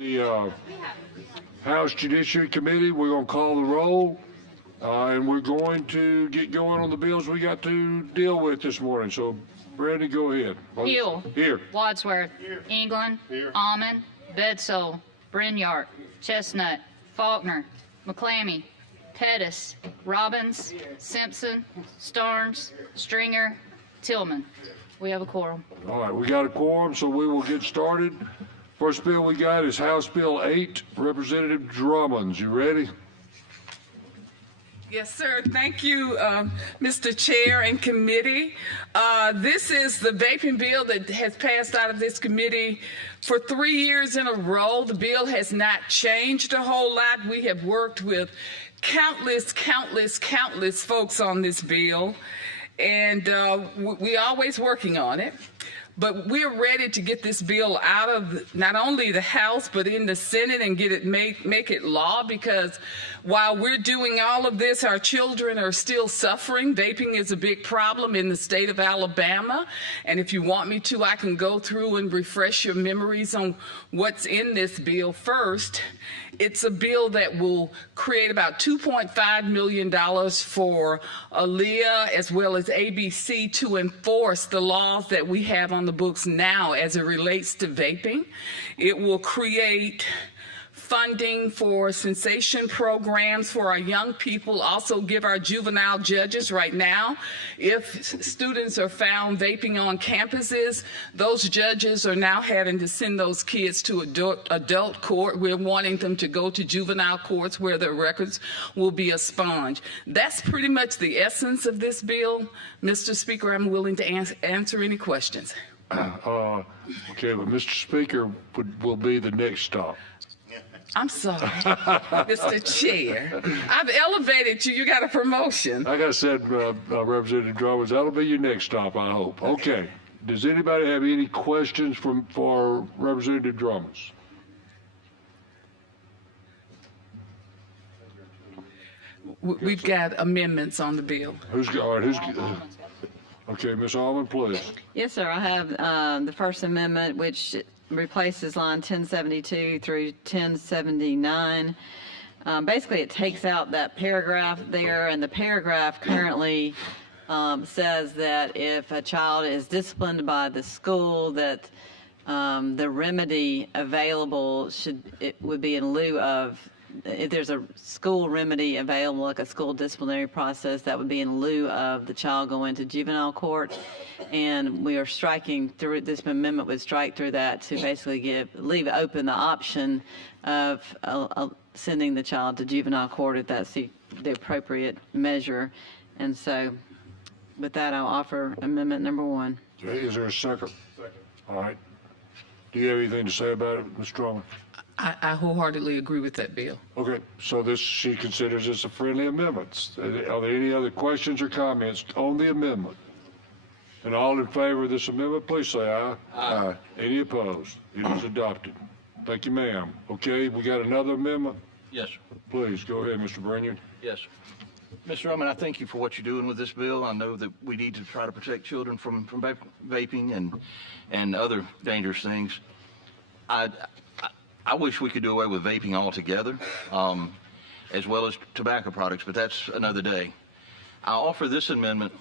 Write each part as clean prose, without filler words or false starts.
The House Judiciary Committee, we're going to call the roll, and we're going to get going on the bills we got to deal with this morning. So, Brandon, go ahead. Hill. Here. Wadsworth. Here. England. Here. Almond. Bedsole. Brinyard. Chestnut. Faulkner. McClammy. Pettis. Robbins. Simpson. Starnes. Stringer. Tillman. We have a quorum. All right, we got a quorum, so we will get started. First bill we got is House Bill 8, Representative Drummond. You ready? Yes, sir. Thank you, Mr. Chair and committee. This is the vaping bill that has passed out of this committee for 3 years in a row. The bill has not changed a whole lot. We have worked with countless folks on this bill, and we always working on it. But we're ready to get this bill out of not only the House, but in the Senate and get it make it law, because while we're doing all of this, our children are still suffering. Vaping is a big problem in the state of Alabama. And if you want me to, I can go through and refresh your memories on what's in this bill first. It's a bill that will create about $2.5 million for ALEA as well as ABC to enforce the laws that we have on the books now as it relates to vaping. It will create funding for cessation programs for our young people, also give our juvenile judges right now, if students are found vaping on campuses, those judges are now having to send those kids to adult court. We're wanting them to go to juvenile courts where their records will be expunged. That's pretty much the essence of this bill. Mr. Speaker, I'm willing to answer any questions. Okay, but Mr. Speaker will be the next stop. I'm sorry, Mr. Chair. I've elevated you. You got a promotion. Like I said, Representative Drummond, that'll be your next stop, I hope. Okay. Does anybody have any questions for Representative Drummond? We've got amendments on the bill. Okay, Ms. Allman, please. Yes, sir. I have the First Amendment, which replaces line 1072 through 1079. Basically, it takes out that paragraph there, and the paragraph currently says that if a child is disciplined by the school, that the remedy available would be in lieu of, if there's a school remedy available, like a school disciplinary process, that would be in lieu of the child going to juvenile court. And we are striking through, this amendment would strike through that to basically leave open the option of sending the child to juvenile court if that's the appropriate measure. And so with that, I'll offer amendment number 1. Okay, is there a second? Second. All right. Do you have anything to say about it, Ms. Drummond? I wholeheartedly agree with that bill. Okay, so she considers this a friendly amendment. Are there any other questions or comments on the amendment? And all in favor of this amendment, please say aye. Aye. Any opposed? It is adopted. Thank you, ma'am. Okay, we got another amendment? Yes, sir. Please, go ahead, Mr. Brinyard. Yes, sir. Mr. Drummond, I thank you for what you're doing with this bill. I know that we need to try to protect children from vaping and other dangerous things. I wish we could do away with vaping altogether, as well as tobacco products, but that's another day. I offer this amendment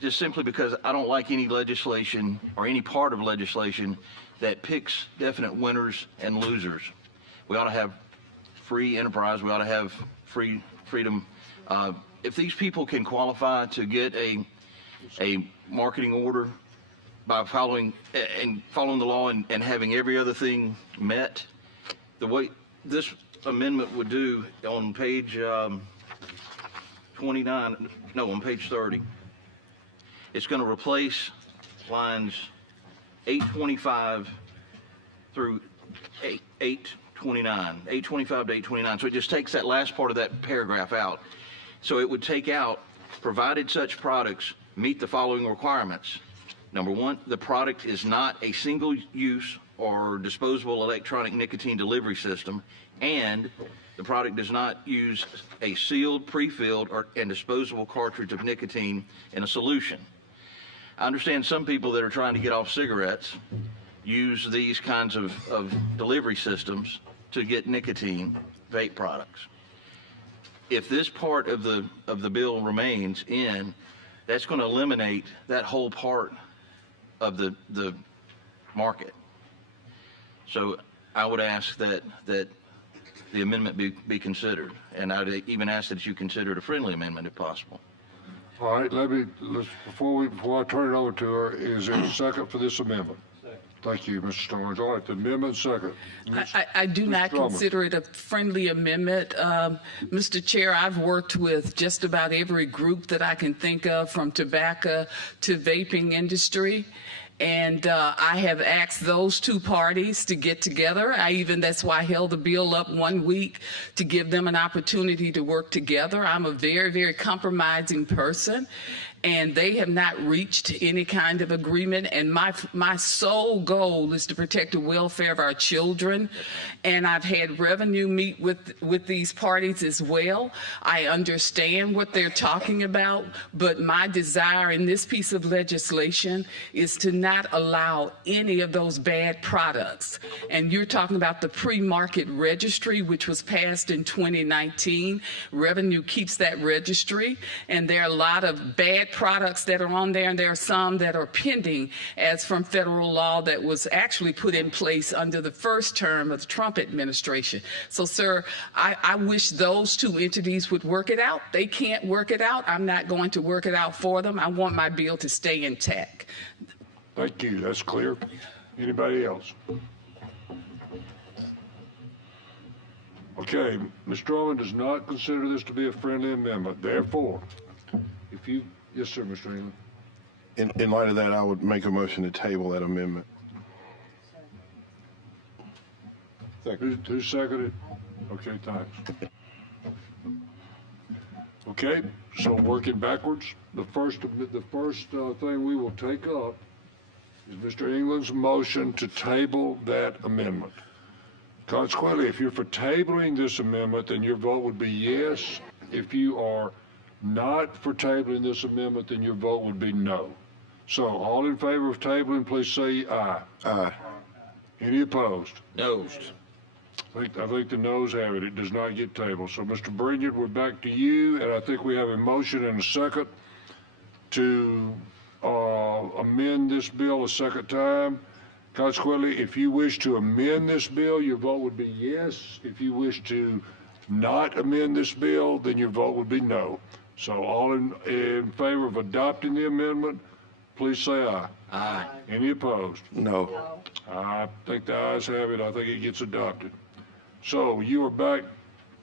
just simply because I don't like any legislation or any part of legislation that picks definite winners and losers. We ought to have free enterprise. We ought to have freedom. If these people can qualify to get a marketing order by following the law and having every other thing met, the way this amendment would do on page on page 30, it's going to replace lines 825 through 829, 825 to 829. So it just takes that last part of that paragraph out. So it would take out, provided such products meet the following requirements. Number 1, the product is not a single-use or disposable electronic nicotine delivery system, and the product does not use a sealed, pre-filled, and disposable cartridge of nicotine in a solution. I understand some people that are trying to get off cigarettes use these kinds of delivery systems to get nicotine vape products. If this part of the bill remains in, that's going to eliminate that whole part of the market. So I would ask that the amendment be considered, and I'd even ask that you consider it a friendly amendment if possible. All right, before I turn it over to her, is there a second for this amendment? Thank you, Mr. Starnes. All right, the amendment second. I do not Drummond. consider it a friendly amendment. Mr. Chair, I've worked with just about every group that I can think of, from tobacco to vaping industry. And I have asked those two parties to get together. That's why I held the bill up 1 week to give them an opportunity to work together. I'm a very, very compromising person, and they have not reached any kind of agreement. And my sole goal is to protect the welfare of our children. And I've had revenue meet with these parties as well. I understand what they're talking about, but my desire in this piece of legislation is to not allow any of those bad products. And you're talking about the pre-market registry, which was passed in 2019. Revenue keeps that registry, and there are a lot of bad products that are on there, and there are some that are pending as from federal law that was actually put in place under the first term of the Trump administration. So, sir, I wish those two entities would work it out. They can't work it out. I'm not going to work it out for them. I want my bill to stay intact. Thank you, that's clear. Anybody else? Okay, Ms. Drummond does not consider this to be a friendly amendment. Therefore, yes, sir, Mr. England. In light of that, I would make a motion to table that amendment. Who seconded? Okay, thanks. Okay, so working backwards, the first thing we will take up is Mr. England's motion to table that amendment. Consequently, if you're for tabling this amendment, then your vote would be yes. If you are not for tabling this amendment, then your vote would be no. So, all in favor of tabling, please say aye. Aye. Any opposed? No. I think the noes have it. It does not get tabled. So, Mr. Brignard, we're back to you, and I think we have a motion and a second to amend this bill a second time. Consequently, if you wish to amend this bill, your vote would be yes. If you wish to not amend this bill, then your vote would be no. So all in favor of adopting the amendment, please say aye. Aye. Any opposed? No. I think the ayes have it. I think it gets adopted. So you are back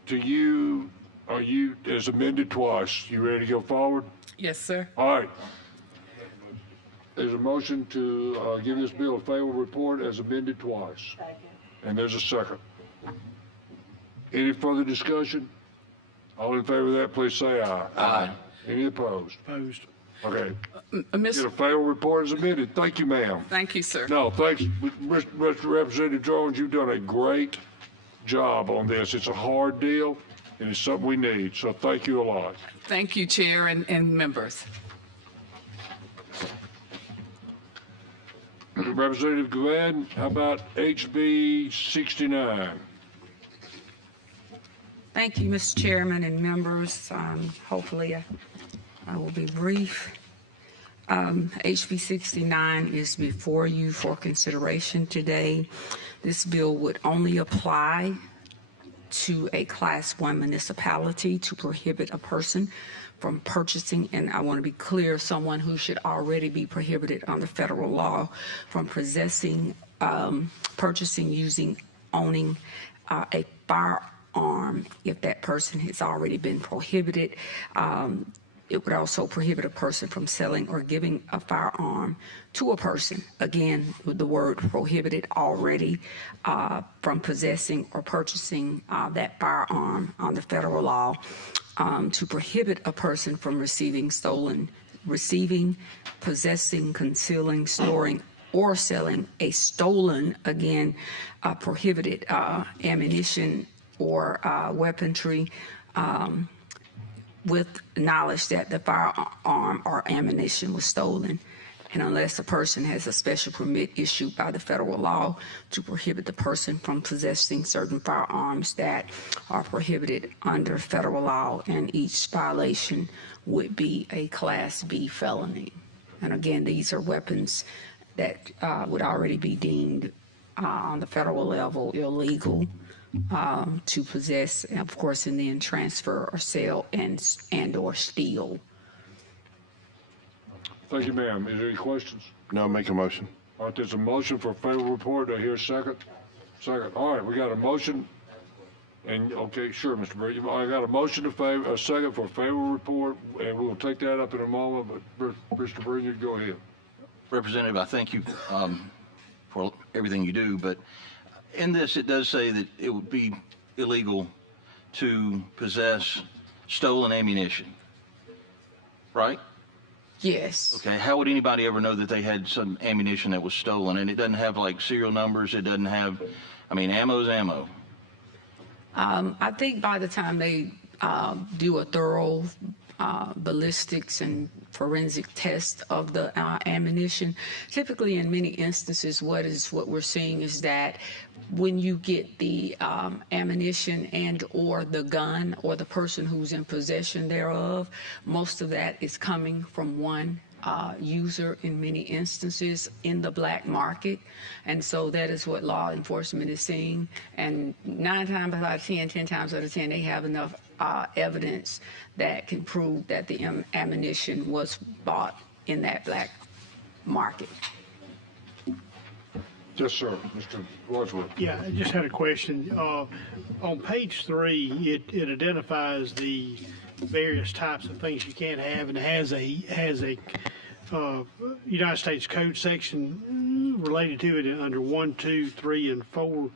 to you. Are you, as amended twice, you ready to go forward? Yes, sir. All right. There's a motion to give this bill a favorable report as amended twice. And there's a second. Any further discussion? All in favor of that, please say aye. Aye. Any opposed? Opposed. Okay. Miss, Get a favorable report as amended. Thank you, ma'am. thank you, sir. No, thanks, Mr. Representative Jones. You've done a great job on this. It's a hard deal, and it's something we need. So thank you a lot. Thank you, Chair and members. Representative Givan, how about HB 69? Thank you, Mr. Chairman and members. Hopefully I will be brief. HB 69 is before you for consideration today. This bill would only apply to a Class 1 municipality to prohibit a person from purchasing, and I want to be clear, someone who should already be prohibited under federal law from possessing, purchasing, using, owning a firearm if that person has already been prohibited. It would also prohibit a person from selling or giving a firearm to a person, again, with the word prohibited already, from possessing or purchasing that firearm under federal law, to prohibit a person from receiving, possessing, concealing, storing, or selling a stolen, again, prohibited ammunition or weaponry, with knowledge that the firearm or ammunition was stolen. and unless a person has a special permit issued by the federal law to prohibit the person from possessing certain firearms that are prohibited under federal law, and each violation would be a Class B felony. And again, these are weapons that would already be deemed on the federal level illegal to possess, of course, and then transfer or sell and or steal. Thank you, ma'am. Is there any questions? No, make a motion. All right, there's a motion for favorable report. Do I hear a second? Second. All right, we got a motion. And, okay, sure, Mr. Brady. I got a motion to favor, a second for favorable report, and we'll take that up in a moment, but Mr. Brady, go ahead. Representative, I thank you for everything you do, but in this, it does say that it would be illegal to possess stolen ammunition, right? Yes. Okay, how would anybody ever know that they had some ammunition that was stolen? And it doesn't have like serial numbers, it doesn't have, I mean, ammo's ammo. I think by the time they do a thorough ballistics and forensic test of the ammunition, typically in many instances, what we're seeing is that when you get the ammunition and or the gun or the person who's in possession thereof, most of that is coming from one user in many instances in the black market. And so that is what law enforcement is seeing. And 9 times out of 10, 10 times out of 10, they have enough evidence that can prove that the ammunition was bought in that black market. Yes, sir. Mr. Wadsworth. Yeah, I just had a question. On page 3, it identifies the various types of things you can't have, and it has a United States Code section related to it under 1, 2, 3, and 4,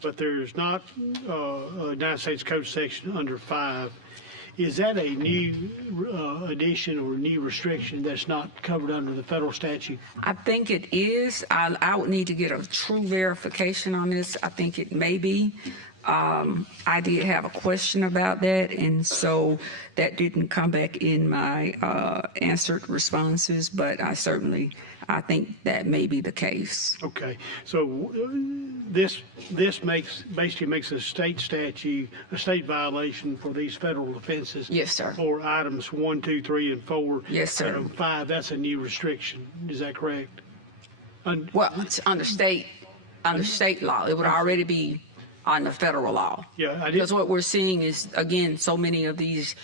but there's not a United States Code section under 5. Is that a new addition or new restriction that's not covered under the federal statute? I think it is. I would need to get a true verification on this. I think it may be. I did have a question about that, and so that didn't come back in my answered responses, but I think that may be the case. Okay, so this basically makes a state statute, a state violation for these federal offenses. Yes, sir. For items 1, 2, 3, and 4. Yes, sir. Item 5, that's a new restriction. Is that correct? Well, it's under state law. It would already be on the federal law. Yeah, I did. Because what we're seeing is, again, so many of these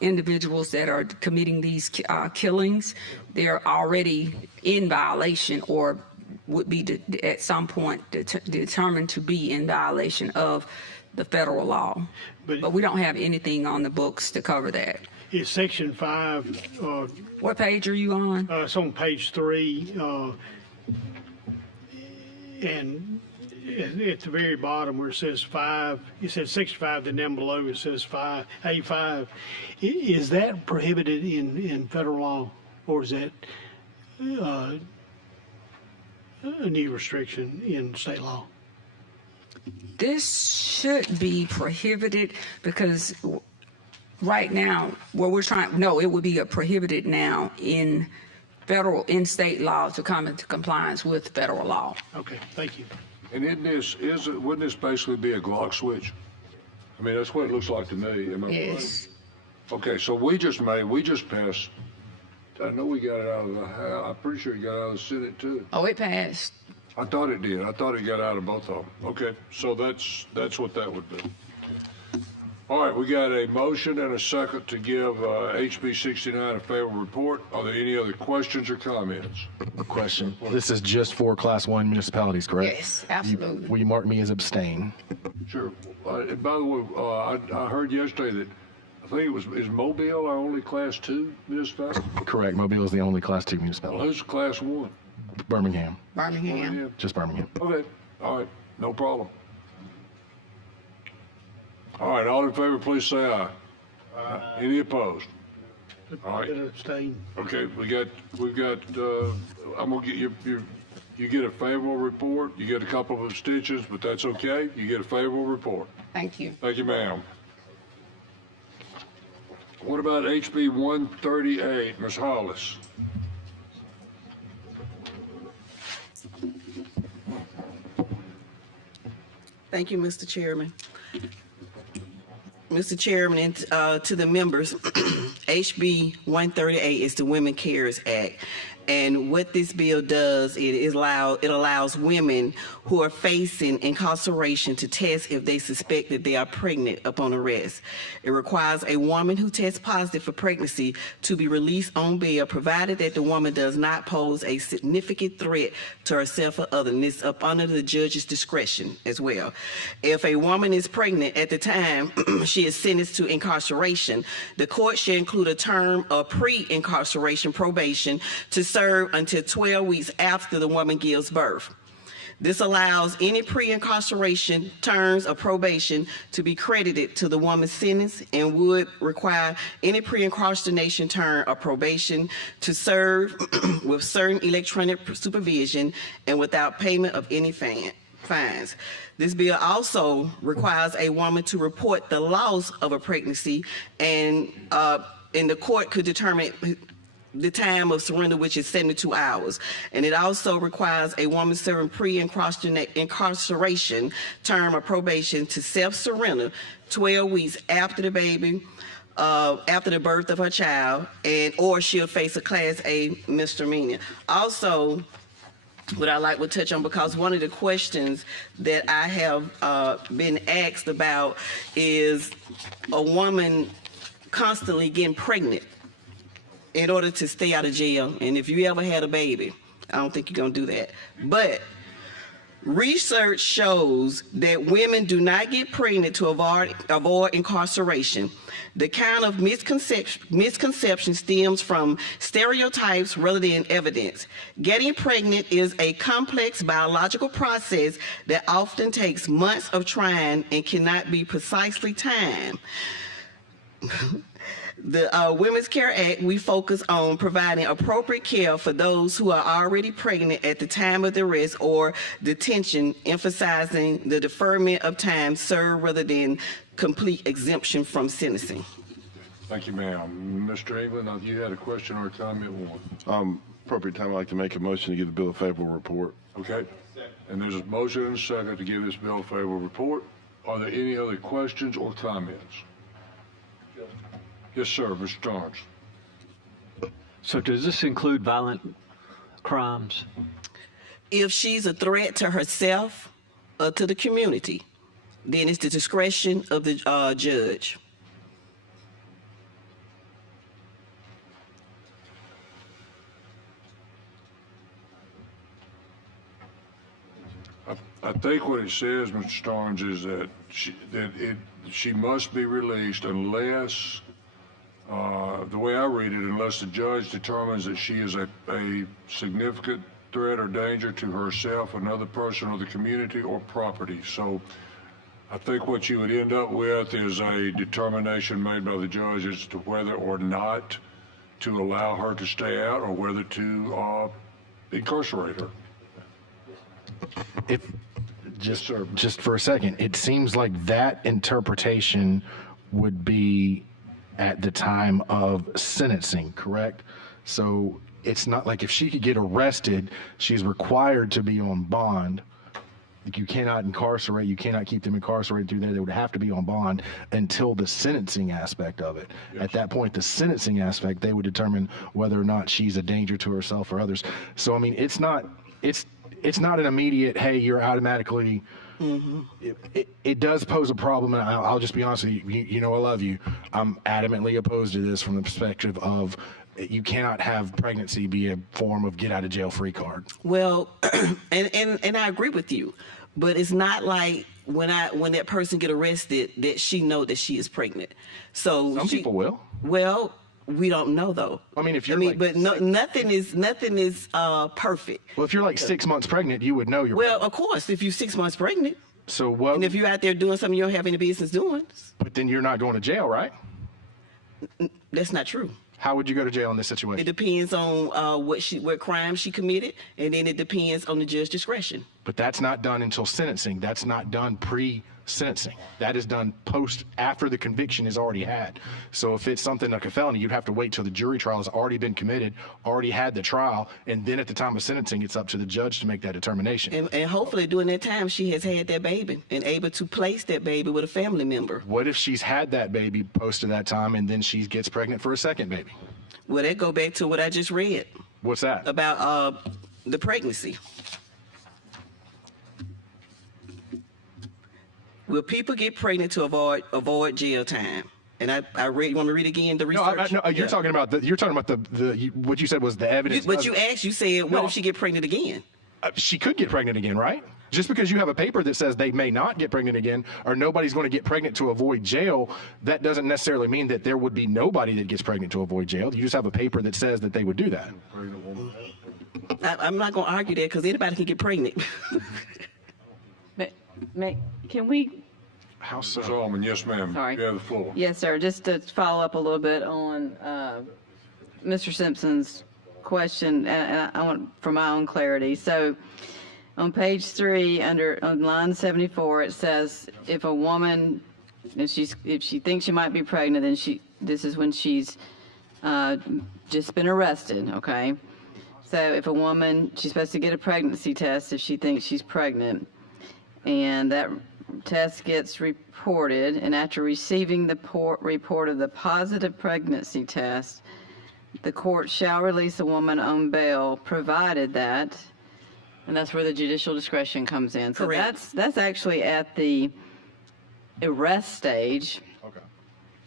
individuals that are committing these killings, they're already in violation or would be at some point determined to be in violation of the federal law. But we don't have anything on the books to cover that. Is Section 5... What page are you on? It's on page 3, and at the very bottom where it says 5, it says Section 5, then down below it says 5, A5. Is that prohibited in federal law, or is that a new restriction in state law? This should be prohibited because right now, it would be prohibited now in state law to come into compliance with federal law. Okay, thank you. And wouldn't this basically be a Glock switch? I mean, that's what it looks like to me. Am I right? Yes. Okay, so we just passed, I know we got it out of the House. I'm pretty sure it got out of the Senate too. Oh, it passed. I thought it did. I thought it got out of both of them. Okay, so that's what that would be. All right, we got a motion and a second to give HB 69 a favorable report. Are there any other questions or comments? Question. This is just for Class 1 municipalities, correct? Yes, absolutely. Will you mark me as abstain? Sure. And by the way, I heard yesterday that I think is Mobile our only Class 2 municipality? Correct. Mobile is the only Class 2 Well, municipality. who's Class 1? Birmingham. Birmingham. Just Birmingham. Okay, all right, no problem. All right, all in favor, please say aye. Aye. Any opposed? All right. Abstain. Okay, we've got, I'm gonna get you get a favorable report. You get a couple of abstentions, but that's okay. You get a favorable report. Thank you. Thank you, ma'am. What about HB 138, Ms. Hollis? Thank you, Mr. Chairman. Mr. Chairman, and to the members, HB 138 is the Women Cares Act. And what this bill does, it allows women who are facing incarceration to test if they suspect that they are pregnant upon arrest. It requires a woman who tests positive for pregnancy to be released on bail, provided that the woman does not pose a significant threat to herself or others. And it's up under the judge's discretion as well. If a woman is pregnant at the time she is sentenced to incarceration, the court shall include a term of pre-incarceration probation to serve until 12 weeks after the woman gives birth. This allows any pre-incarceration terms of probation to be credited to the woman's sentence and would require any pre-incarceration term of probation to serve with certain electronic supervision and without payment of any fines. This bill also requires a woman to report the loss of a pregnancy, and the court could determine the time of surrender, which is 72 hours. And it also requires a woman serving pre-incarceration term of probation to self-surrender 12 weeks after the baby, after the birth of her child, or she'll face a Class A misdemeanor. Also, what I like to touch on, because one of the questions that I have been asked about is a woman constantly getting pregnant in order to stay out of jail. And if you ever had a baby, I don't think you're gonna do that. But research shows that women do not get pregnant to avoid incarceration. The kind of misconception stems from stereotypes rather than evidence. Getting pregnant is a complex biological process that often takes months of trying and cannot be precisely timed. The Women's Care Act, we focus on providing appropriate care for those who are already pregnant at the time of the arrest or detention, emphasizing the deferment of time served rather than complete exemption from sentencing. Thank you, ma'am. Mr. England, you had a question or a comment? Appropriate time, I'd like to make a motion to give the bill a favorable report. Okay. And there's a motion and a second to give this bill a favorable report. Are there any other questions or comments? Yes, sir, Mr. Starnes. So does this include violent crimes? If she's a threat to herself or to the community, then it's the discretion of the judge. I think what it says, Mr. Starnes, is that she must be released unless, the way I read it, unless the judge determines that she is a significant threat or danger to herself, another person, or the community or property. So I think what you would end up with is a determination made by the judge as to whether or not to allow her to stay out or whether to incarcerate her. Just for a second, it seems like that interpretation would be at the time of sentencing, correct? So it's not like if she could get arrested, she's required to be on bond. Like you cannot incarcerate, you cannot keep them incarcerated through there. They would have to be on bond until the sentencing aspect of it. Yes. At that point, the sentencing aspect, they would determine whether or not she's a danger to herself or others. So I mean, it's not an immediate, hey, you're automatically. Mm-hmm. It does pose a problem, and I'll just be honest with you. You know I love you. I'm adamantly opposed to this from the perspective of you cannot have pregnancy be a form of get out of jail free card. Well, and I agree with you, but it's not like when that person get arrested that she know that she is pregnant. So some people will. Well, we don't know though. I mean, if you're but nothing is perfect. Well, if you're like 6 months pregnant, you would know you're well, pregnant. Of course, if you're 6 months pregnant. So what? And if you're out there doing something you don't have any business doing. But then you're not going to jail, right? That's not true. How would you go to jail in this situation? It depends on what crime she committed, and then it depends on the judge's discretion. But that's not done until sentencing. That's not done pre-sentencing. That is done after the conviction is already had. So if it's something like a felony, you'd have to wait till the jury trial has already been committed, already had the trial, and then at the time of sentencing, it's up to the judge to make that determination. And hopefully during that time, she has had that baby and able to place that baby with a family member. What if she's had that baby post to that time and then she gets pregnant for a second baby? Well, that go back to what I just read. What's that? About the pregnancy. Will people get pregnant to avoid jail time? And I read. You want me to read again the research? No, you're talking about what you said was the evidence. But you asked. You said, what if she get pregnant again? She could get pregnant again, right? Just because you have a paper that says they may not get pregnant again, or nobody's going to get pregnant to avoid jail, that doesn't necessarily mean that there would be nobody that gets pregnant to avoid jail. You just have a paper that says that they would do that. I'm not going to argue that because anybody can get pregnant. Can we? Ms. Allman, yes, ma'am. Sorry. You have the floor. Yes, sir. Just to follow up a little bit on Mr. Simpson's question, and I want for my own clarity. So on page 3, on line 74, it says if a woman, if she thinks she might be pregnant, then this is when she's just been arrested. Okay. So if a woman, she's supposed to get a pregnancy test if she thinks she's pregnant, and that test gets reported, and after receiving the report of the positive pregnancy test, the court shall release a woman on bail, provided that, and that's where the judicial discretion comes in. So Correct. that's actually at the arrest stage. Okay.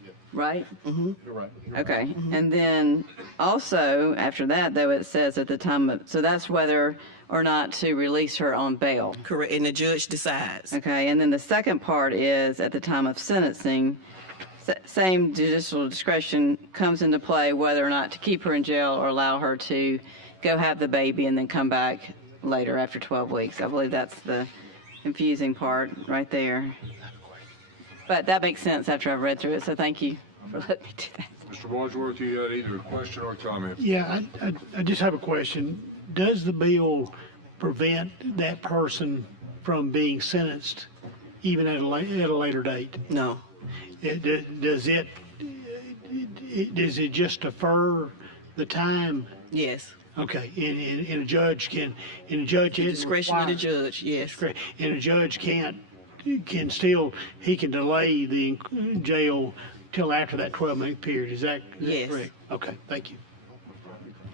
Yeah. Right? Mm-hmm. You're right. Okay. Mm-hmm. And then also after that, though, it says at the time of, so that's whether or not to release her on bail. Correct. And the judge decides. Okay. And then the second part is at the time of sentencing, same judicial discretion comes into play whether or not to keep her in jail or allow her to go have the baby and then come back later after 12 weeks. I believe that's the confusing part right there. But that makes sense after I've read through it, so thank you for letting me do that. Mr. Wadsworth, you had either a question or a comment? Yeah, I just have a question. Does the bill prevent that person from being sentenced even at a later date? No. Does it just defer the time? Yes. Okay, and a judge can, and a judge is Discretion of the judge, yes. And a judge can delay the jail till after that 12-month period. Is that Yes. correct? Okay, thank you.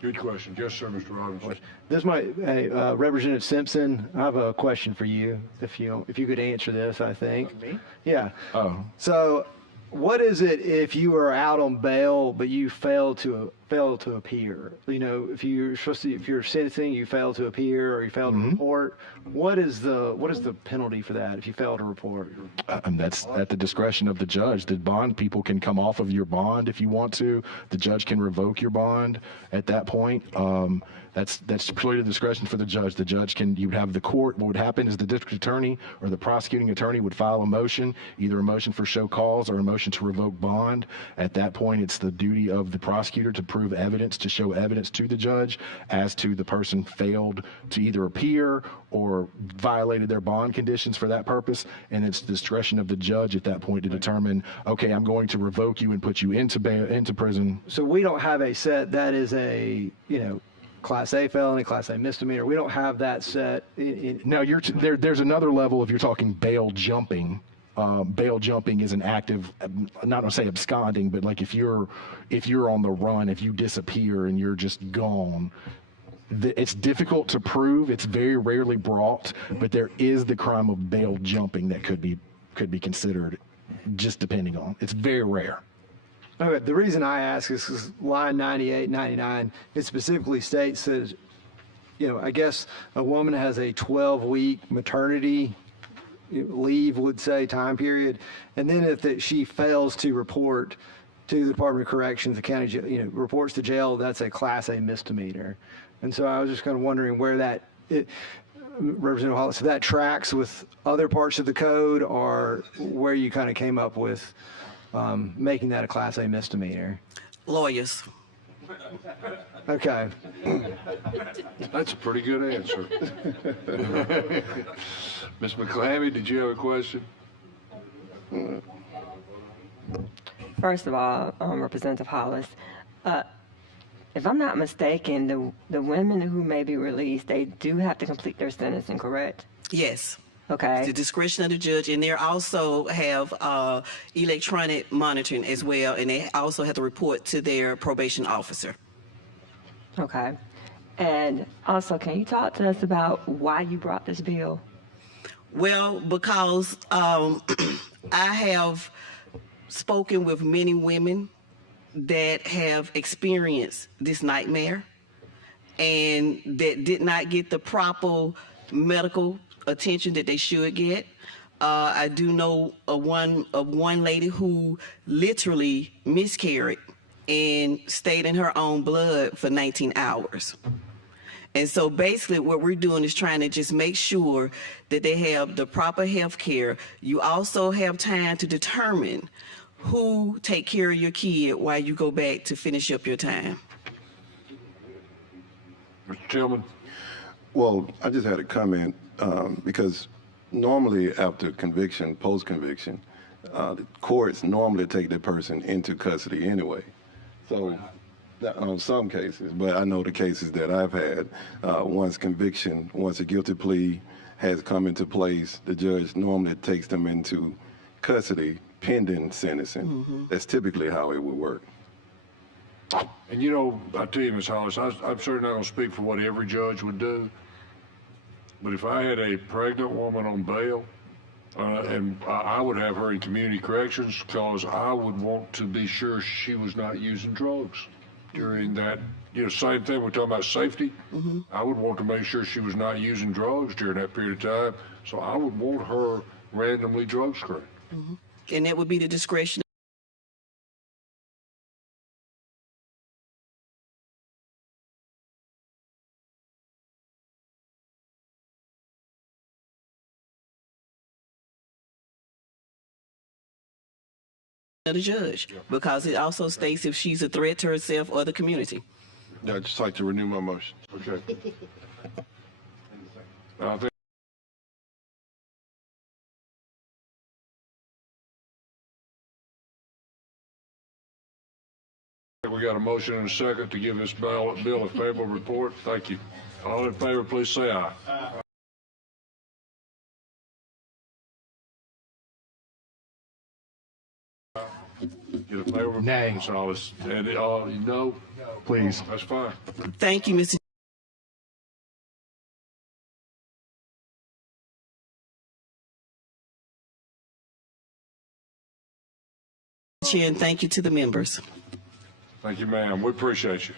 Good question. Yes, sir, Mr. Robinson. This might, Representative Simpson, I have a question for you, if you could answer this, I think. Me? Yeah. Oh. So what is it if you are out on bail, but you fail to appear? You know, if you're sentencing, you fail to appear or you fail to report, what is the penalty for that if you fail to report? That's at the discretion of the judge. The bond people can come off of your bond if you want to. The judge can revoke your bond at that point. That's purely the discretion for the judge. The judge you would have the court. What would happen is the district attorney or the prosecuting attorney would file a motion, either a motion for show cause or a motion to revoke bond. At that point, it's the duty of the prosecutor to prove evidence, to show evidence to the judge as to the person failed to either appear or violated their bond conditions for that purpose. And it's the discretion of the judge at that point to determine, okay, I'm going to revoke you and put you into prison. So we don't have a set that is a, Class A felony, Class A misdemeanor. We don't have that set. No, there's another level if you're talking bail jumping. Bail jumping is an active, not to say absconding, but like if you're on the run, if you disappear and you're just gone, it's difficult to prove. It's very rarely brought, but there is the crime of bail jumping that could be considered, just depending on. It's very rare. Okay, the reason I ask is because line 98, 99, it specifically states that, I guess a woman has a 12-week maternity leave, would say, time period, and then if she fails to report to the Department of Corrections, the county jail, reports to jail, that's a Class A misdemeanor. And so I was just kind of wondering where Representative Hollis, if that tracks with other parts of the code or where you kind of came up with making that a Class A misdemeanor. Lawyers. Okay. That's a pretty good answer. Ms. McClammy, did you have a question? First of all, Representative Hollis, if I'm not mistaken, the women who may be released, they do have to complete their sentencing, correct? Yes. Okay. It's the discretion of the judge, and they also have electronic monitoring as well, and they also have to report to their probation officer. Okay. And also, can you talk to us about why you brought this bill? Well, because I have spoken with many women that have experienced this nightmare and that did not get the proper medical attention that they should get. I do know of one lady who literally miscarried and stayed in her own blood for 19 hours. And so basically what we're doing is trying to just make sure that they have the proper health care. You also have time to determine who take care of your kid while you go back to finish up your time. Mr. Tillman? Well, I just had a comment because normally after conviction, post-conviction, the courts normally take that person into custody anyway. So on some cases, but I know the cases that I've had, once a guilty plea has come into place, the judge normally takes them into custody pending sentencing. Mm-hmm. That's typically how it would work. And you know, I tell you, Ms. Hollis, I'm certainly not going to speak for what every judge would do, but if I had a pregnant woman on bail, and I would have her in community corrections because I would want to be sure she was not using drugs during that. You know, same thing, we're talking about safety. Mm-hmm. I would want to make sure she was not using drugs during that period of time, so I would want her randomly drug screened. Mm-hmm. And that would be the discretion. Of the judge, because it also states if she's a threat to herself or the community. Yeah, I'd just like to renew my motion. Okay. I think we got a motion and a second to give this bill a favorable report. Thank you. All in favor, please say aye. Aye. Get a favorable Nay. Ms. Hollis. And no? Please. That's fine. Thank you, Mr. Chair, and thank you to the members. Thank you, ma'am. We appreciate you.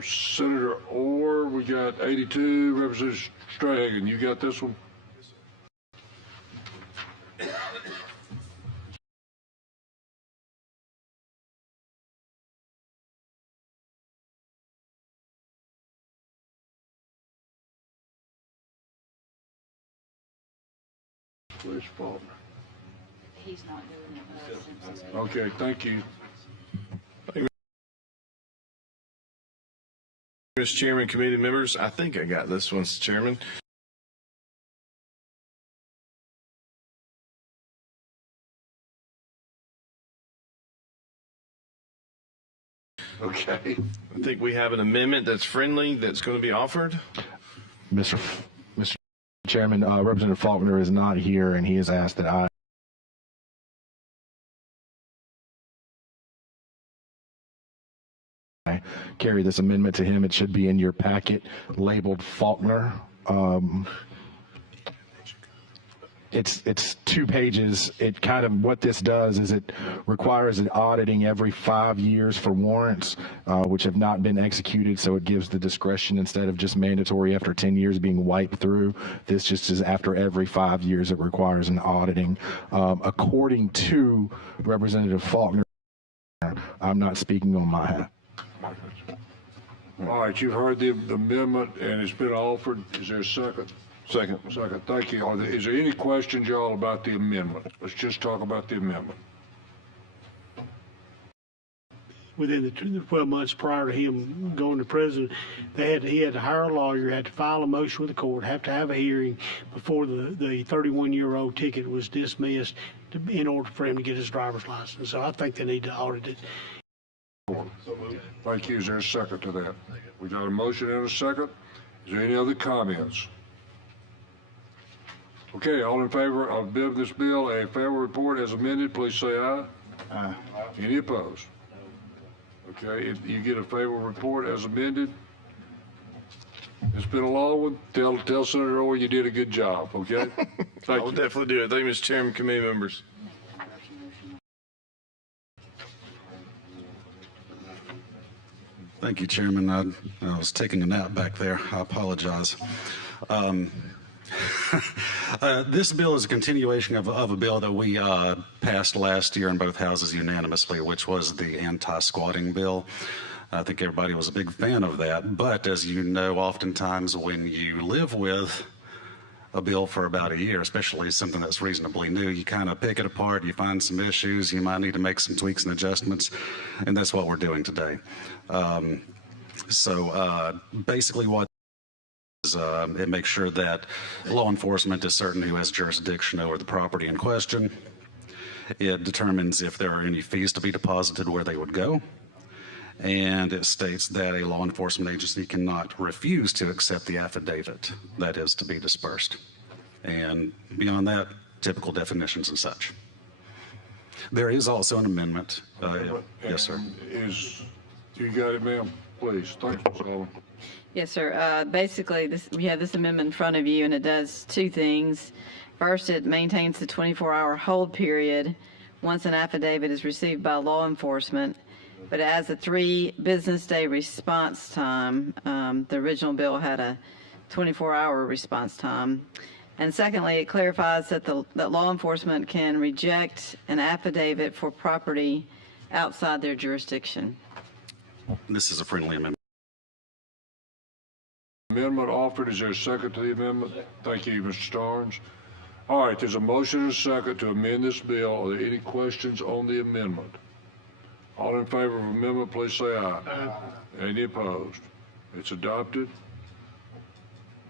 Senator Orr, we got 82. Representative Strahan, you got this one? Where's Faulkner? He's not doing it. Okay, thank you. Mr. Chairman, committee members, I think I got this one, Mr. Chairman. Okay. I think we have an amendment that's friendly that's going to be offered. Mr. Chairman, Representative Faulkner is not here, and he has asked that I carry this amendment to him. It should be in your packet labeled Faulkner. It's 2 pages. It kind of, what this does is it requires an auditing every 5 years for warrants, which have not been executed. So it gives the discretion instead of just mandatory after 10 years being wiped through. This just is after every 5 years it requires an auditing. According to Representative Faulkner, I'm not speaking on my behalf. All right, you've heard the amendment, and it's been offered. Is there a second? Second. Second. Thank you. Is there any questions, y'all, about the amendment? Let's just talk about the amendment. Within the 12 months prior to him going to prison, he had to hire a lawyer, had to file a motion with the court, have to have a hearing before the 31-year-old ticket was dismissed in order for him to get his driver's license. So I think they need to audit it. Thank you. Is there a second to that? We got a motion and a second. Is there any other comments? Okay, all in favor of this bill, a favorable report as amended, please say aye. Aye. Any opposed? Okay, if you get a favorable report as amended. It's been a long one. Tell Senator Orr you did a good job, okay? I will definitely do it. Thank you, Mr. Chairman, committee members. Thank you, Chairman. I was taking a nap back there. I apologize. This bill is a continuation of a bill that we passed last year in both houses unanimously, which was the anti-squatting bill. I think everybody was a big fan of that. But as you know, oftentimes when you live with a bill for about a year, especially something that's reasonably new, you kind of pick it apart, you find some issues, you might need to make some tweaks and adjustments, and that's what we're doing today. Basically what it makes sure that law enforcement is certain who has jurisdiction over the property in question. It determines if there are any fees to be deposited, where they would go. And it states that a law enforcement agency cannot refuse to accept the affidavit that is to be dispersed. And beyond that, typical definitions and such. There is also an amendment. Yes, sir. You got it, ma'am? Please. Thank you, Solomon. Yes, sir. Basically, we have this amendment in front of you, and it does two things. First, it maintains the 24-hour hold period once an affidavit is received by law enforcement, but it has a 3-business-day response time. The original bill had a 24-hour response time. And secondly, it clarifies that that law enforcement can reject an affidavit for property outside their jurisdiction. This is a friendly amendment. Amendment offered. Is there a second to the amendment? Thank you, Mr. Starnes. All right, there's a motion and a second to amend this bill. Are there any questions on the amendment? All in favor of amendment, please say aye. Aye. Any opposed? It's adopted.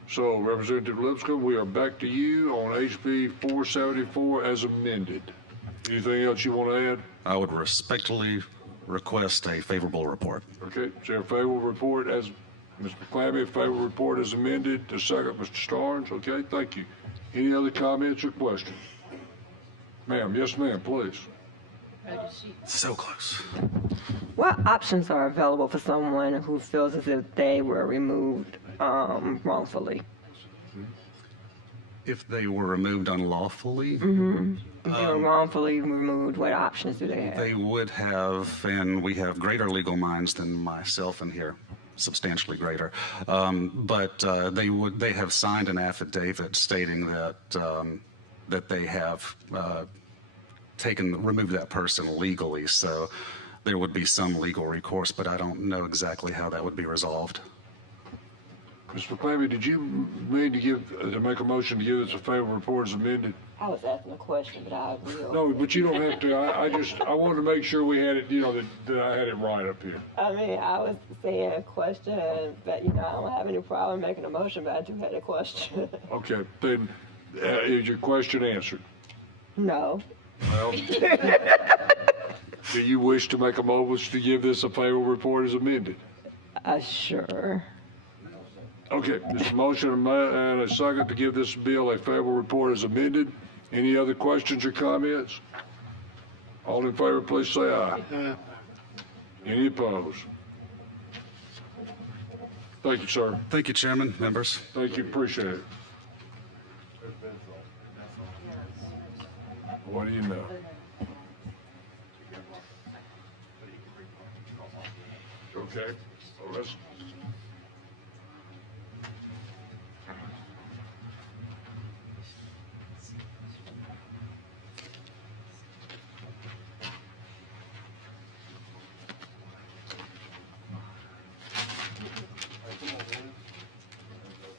So, Representative Lipscomb, we are back to you on HB 474 as amended. Anything else you want to add? I would respectfully request a favorable report. Okay, is there a favorable report as Mr. McClammy, a favorable report as amended? The second, Mr. Starnes. Okay, thank you. Any other comments or questions? Ma'am, yes, ma'am, please. So close. What options are available for someone who feels as if they were removed wrongfully? If they were removed unlawfully? Mm-hmm. If they were wrongfully removed, what options do they have? They would have, and we have greater legal minds than myself in here, substantially greater. They have signed an affidavit stating that they have removed that person legally. So there would be some legal recourse, but I don't know exactly how that would be resolved. Mr. McClammy, did you mean to make a motion to give us a favorable report as amended? I was asking a question, but I will. No, but you don't have to. I wanted to make sure we had it, that I had it right up here. I mean, I was saying a question, but I don't have any problem making a motion, but I do have a question. Okay, then is your question answered? No. Well, do you wish to make a motion to give this a favorable report as amended? Sure. Okay, there's a motion and a second to give this bill a favorable report as amended. Any other questions or comments? All in favor, please say aye. Aye. Any opposed? Thank you, sir. Thank you, Chairman, members. Thank you, appreciate it. What do you know? Okay, so let's.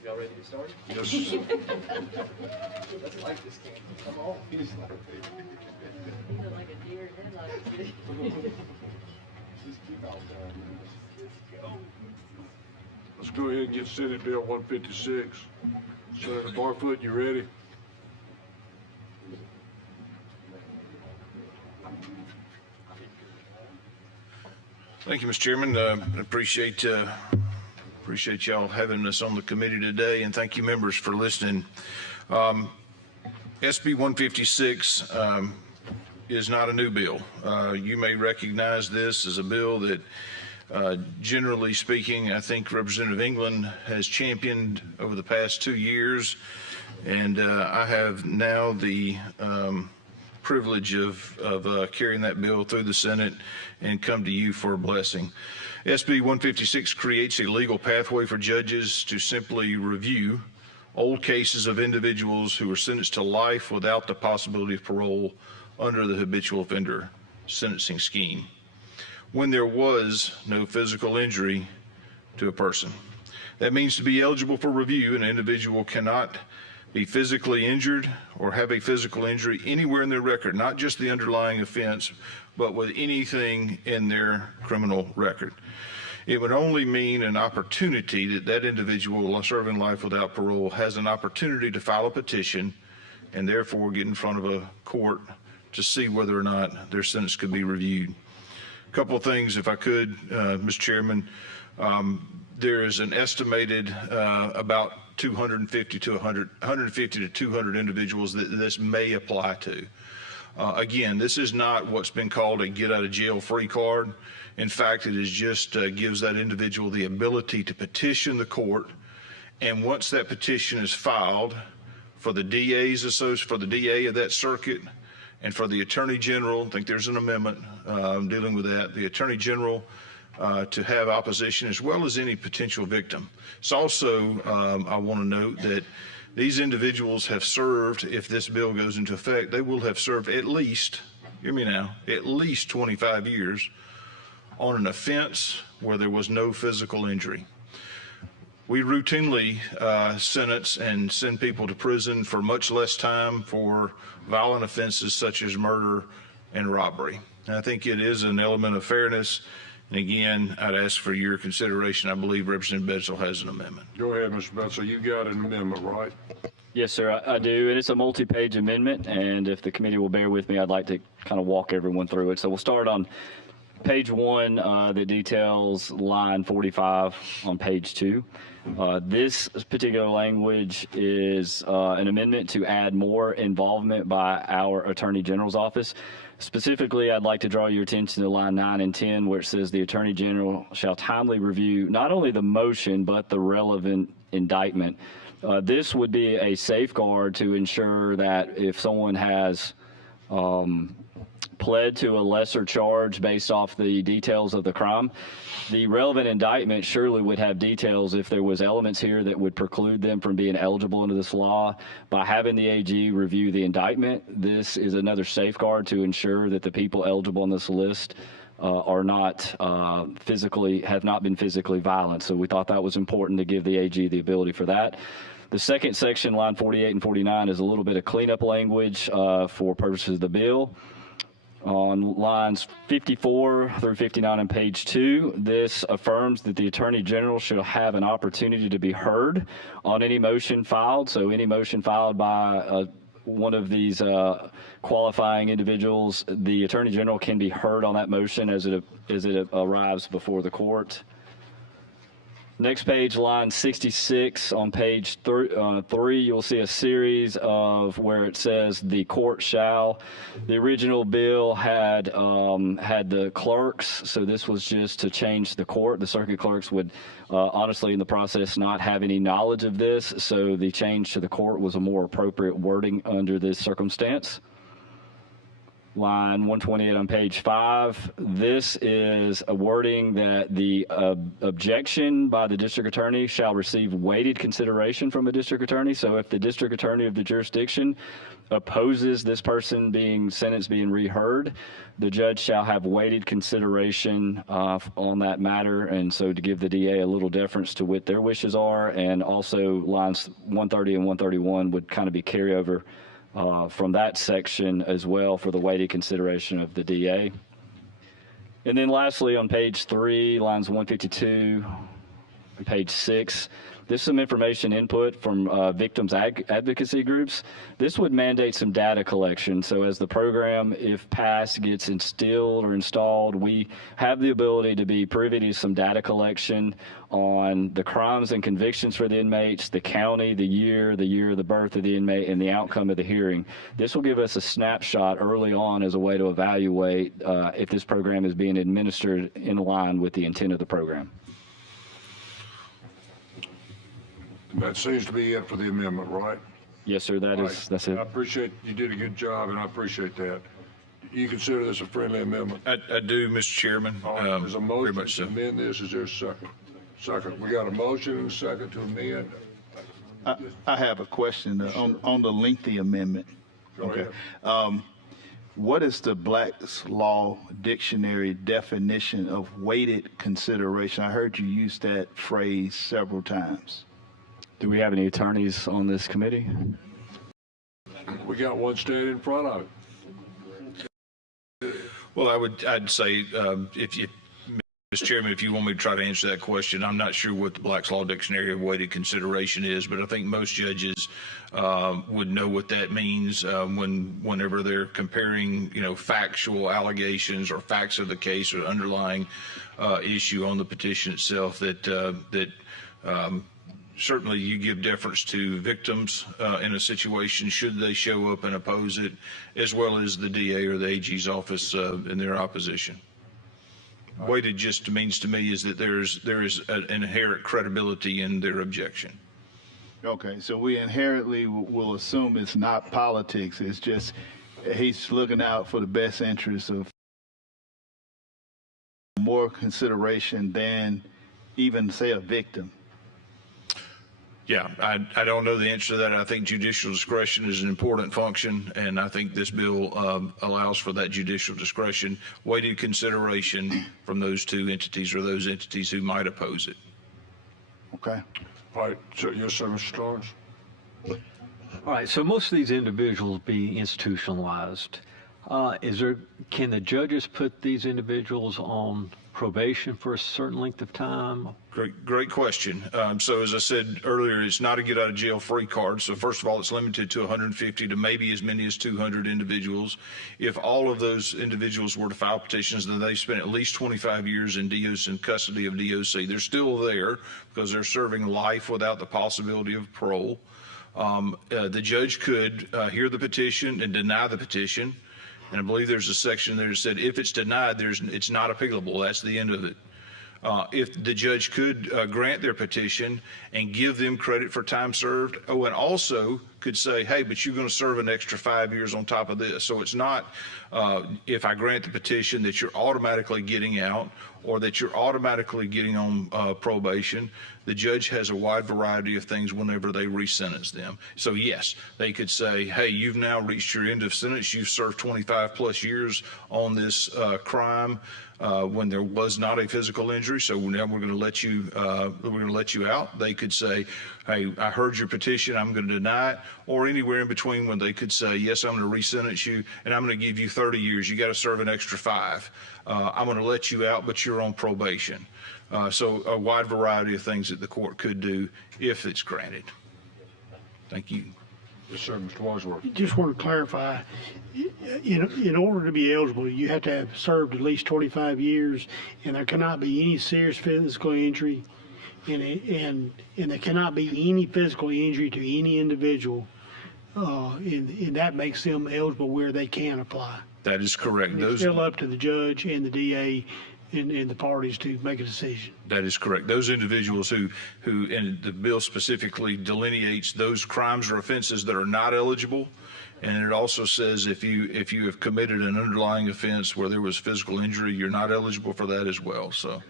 Y'all ready to get started? Yes. Let's light this candle. Come on. You look like a deer in headlights. Just keep out there. Let's go ahead and get Senate Bill 156. Senator Barfoot, you ready? Thank you, Mr. Chairman. Appreciate y'all having us on the committee today, and thank you members for listening. SB 156 is not a new bill. You may recognize this as a bill that, generally speaking, I think Representative England has championed over the past 2 years, and I have now the privilege of carrying that bill through the Senate and come to you for a blessing. SB 156 creates a legal pathway for judges to simply review old cases of individuals who were sentenced to life without the possibility of parole under the habitual offender sentencing scheme, when there was no physical injury to a person. That means to be eligible for review, an individual cannot be physically injured or have a physical injury anywhere in their record, not just the underlying offense, but with anything in their criminal record. It would only mean an opportunity that that individual serving life without parole has an opportunity to file a petition and therefore get in front of a court to see whether or not their sentence could be reviewed. A couple of things, if I could, Mr. Chairman. There is an estimated about 150 to 200 individuals that this may apply to. Again, this is not what's been called a get out of jail free card. In fact, it is just gives that individual the ability to petition the court, and once that petition is filed for the DA of that circuit and for the Attorney General, I think there's an amendment dealing with that, the Attorney General to have opposition as well as any potential victim. It's also, I want to note that these individuals have served, if this bill goes into effect, they will have served at least, hear me now, at least 25 years on an offense where there was no physical injury. We routinely sentence and send people to prison for much less time for violent offenses such as murder and robbery. And I think it is an element of fairness. And again, I'd ask for your consideration. I believe Representative Bedsell has an amendment. Go ahead, Mr. Bedsell. You got an amendment, right? Yes, sir, I do. And it's a multi-page amendment. And if the committee will bear with me, I'd like to kind of walk everyone through it. So we'll start on page 1 that details line 45 on page 2. This particular language is an amendment to add more involvement by our Attorney General's office. Specifically, I'd like to draw your attention to line 9 and 10, where it says the Attorney General shall timely review not only the motion, but the relevant indictment. This would be a safeguard to ensure that if someone has pled to a lesser charge based off the details of the crime, the relevant indictment surely would have details if there was elements here that would preclude them from being eligible under this law. By having the AG review the indictment, this is another safeguard to ensure that the people eligible on this list are not have not been physically violent. So we thought that was important to give the AG the ability for that. The second section, line 48 and 49, is a little bit of cleanup language for purposes of the bill. On lines 54 through 59 on page 2, this affirms that the Attorney General shall have an opportunity to be heard on any motion filed. So any motion filed by one of these qualifying individuals, the Attorney General can be heard on that motion as it arrives before the court. Next page, line 66 on page 3, you'll see a series of where it says the court shall. The original bill had the clerks, so this was just to change the court. The circuit clerks would honestly in the process not have any knowledge of this, so the change to the court was a more appropriate wording under this circumstance. line 128 on page 5. This is a wording that the objection by the district attorney shall receive weighted consideration from a district attorney. So if the district attorney of the jurisdiction opposes this person being sentenced being reheard, the judge shall have weighted consideration on that matter, and so to give the DA a little deference to what their wishes are, and also lines 130 and 131 would kind of be carryover from that section as well for the weighted consideration of the DA. And then lastly, on page 3, lines 152 and page 6, this is some information input from victims advocacy groups. This would mandate some data collection. So as the program, if passed, gets instilled or installed, we have the ability to be privy to some data collection on the crimes and convictions for the inmates, the county, the year of the birth of the inmate, and the outcome of the hearing. This will give us a snapshot early on as a way to evaluate if this program is being administered in line with the intent of the program. That seems to be it for the amendment, right? Yes, sir. That's it. I appreciate, you did a good job, and I appreciate that. You consider this a friendly amendment? I do, Mr. Chairman. All right, there's a motion much so. to amend this. Is there a second? Second. We got a motion and a second to amend. I have a question on the lengthy amendment. Go ahead. What is the Black's Law Dictionary definition of weighted consideration? I heard you use that phrase several times. Do we have any attorneys on this committee? We got one standing in front of it. Well, I'd say, if you, Mr. Chairman, if you want me to try to answer that question, I'm not sure what the Black's Law Dictionary of weighted consideration is, but I think most judges would know what that means whenever they're comparing, factual allegations or facts of the case or underlying issue on the petition itself. Certainly you give deference to victims in a situation should they show up and oppose it, as well as the DA or the AG's office in their opposition. Weighted just means to me is that there is an inherent credibility in their objection. Okay, so we inherently will assume it's not politics. It's just he's looking out for the best interests of more consideration than even, say, a victim. Yeah, I don't know the answer to that. I think judicial discretion is an important function, and I think this bill allows for that judicial discretion, weighted consideration from those two entities or those entities who might oppose it. Okay. All right, so yes, sir, Mr. Starnes. All right, so most of these individuals be institutionalized. Can the judges put these individuals on probation for a certain length of time? Great question. So as I said earlier, it's not a get out of jail free card. So first of all, it's limited to 150 to maybe as many as 200 individuals. If all of those individuals were to file petitions, then they spent at least 25 years in custody of DOC. They're still there because they're serving life without the possibility of parole. The judge could hear the petition and deny the petition. And I believe there's a section there that said if it's denied, it's not appealable. That's the end of it. If the judge could grant their petition and give them credit for time served, and also could say, hey, but you're going to serve an extra 5 years on top of this. So it's not if I grant the petition that you're automatically getting out or that you're automatically getting on probation. The judge has a wide variety of things whenever they re-sentence them. So yes, they could say, hey, you've now reached your end of sentence. You've served 25 plus years on this crime when there was not a physical injury. So now we're going to let you out. They could say, hey, I heard your petition. I'm going to deny it. Or anywhere in between when they could say, yes, I'm going to re-sentence you and I'm going to give you 30 years. You got to serve an extra 5. I'm going to let you out, but you're on probation. So a wide variety of things that the court could do if it's granted. Thank you. Yes, sir, Mr. Wadsworth. Just want to clarify, in order to be eligible, you have to have served at least 25 years, and there cannot be any serious physical injury, and there cannot be any physical injury to any individual, and that makes them eligible where they can apply. That is correct. It's still up to the judge and the DA and the parties to make a decision. That is correct. Those individuals who, and the bill specifically delineates those crimes or offenses that are not eligible, And it also says if you have committed an underlying offense where there was physical injury, you're not eligible for that as well. So.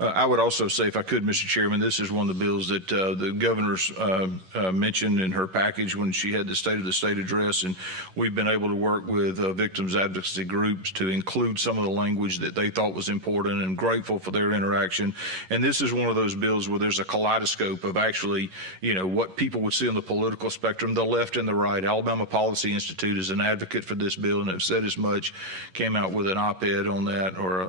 I would also say, if I could, Mr. Chairman, this is one of the bills that the governor's mentioned in her package when she had the State of the State address, and we've been able to work with victims advocacy groups to include some of the language that they thought was important, and grateful for their interaction. And this is one of those bills where there's a kaleidoscope of actually, what people would see on the political spectrum, the left and the right. Alabama Policy Institute is an advocate for this bill, and have said as much. Came out with an op-ed on that, or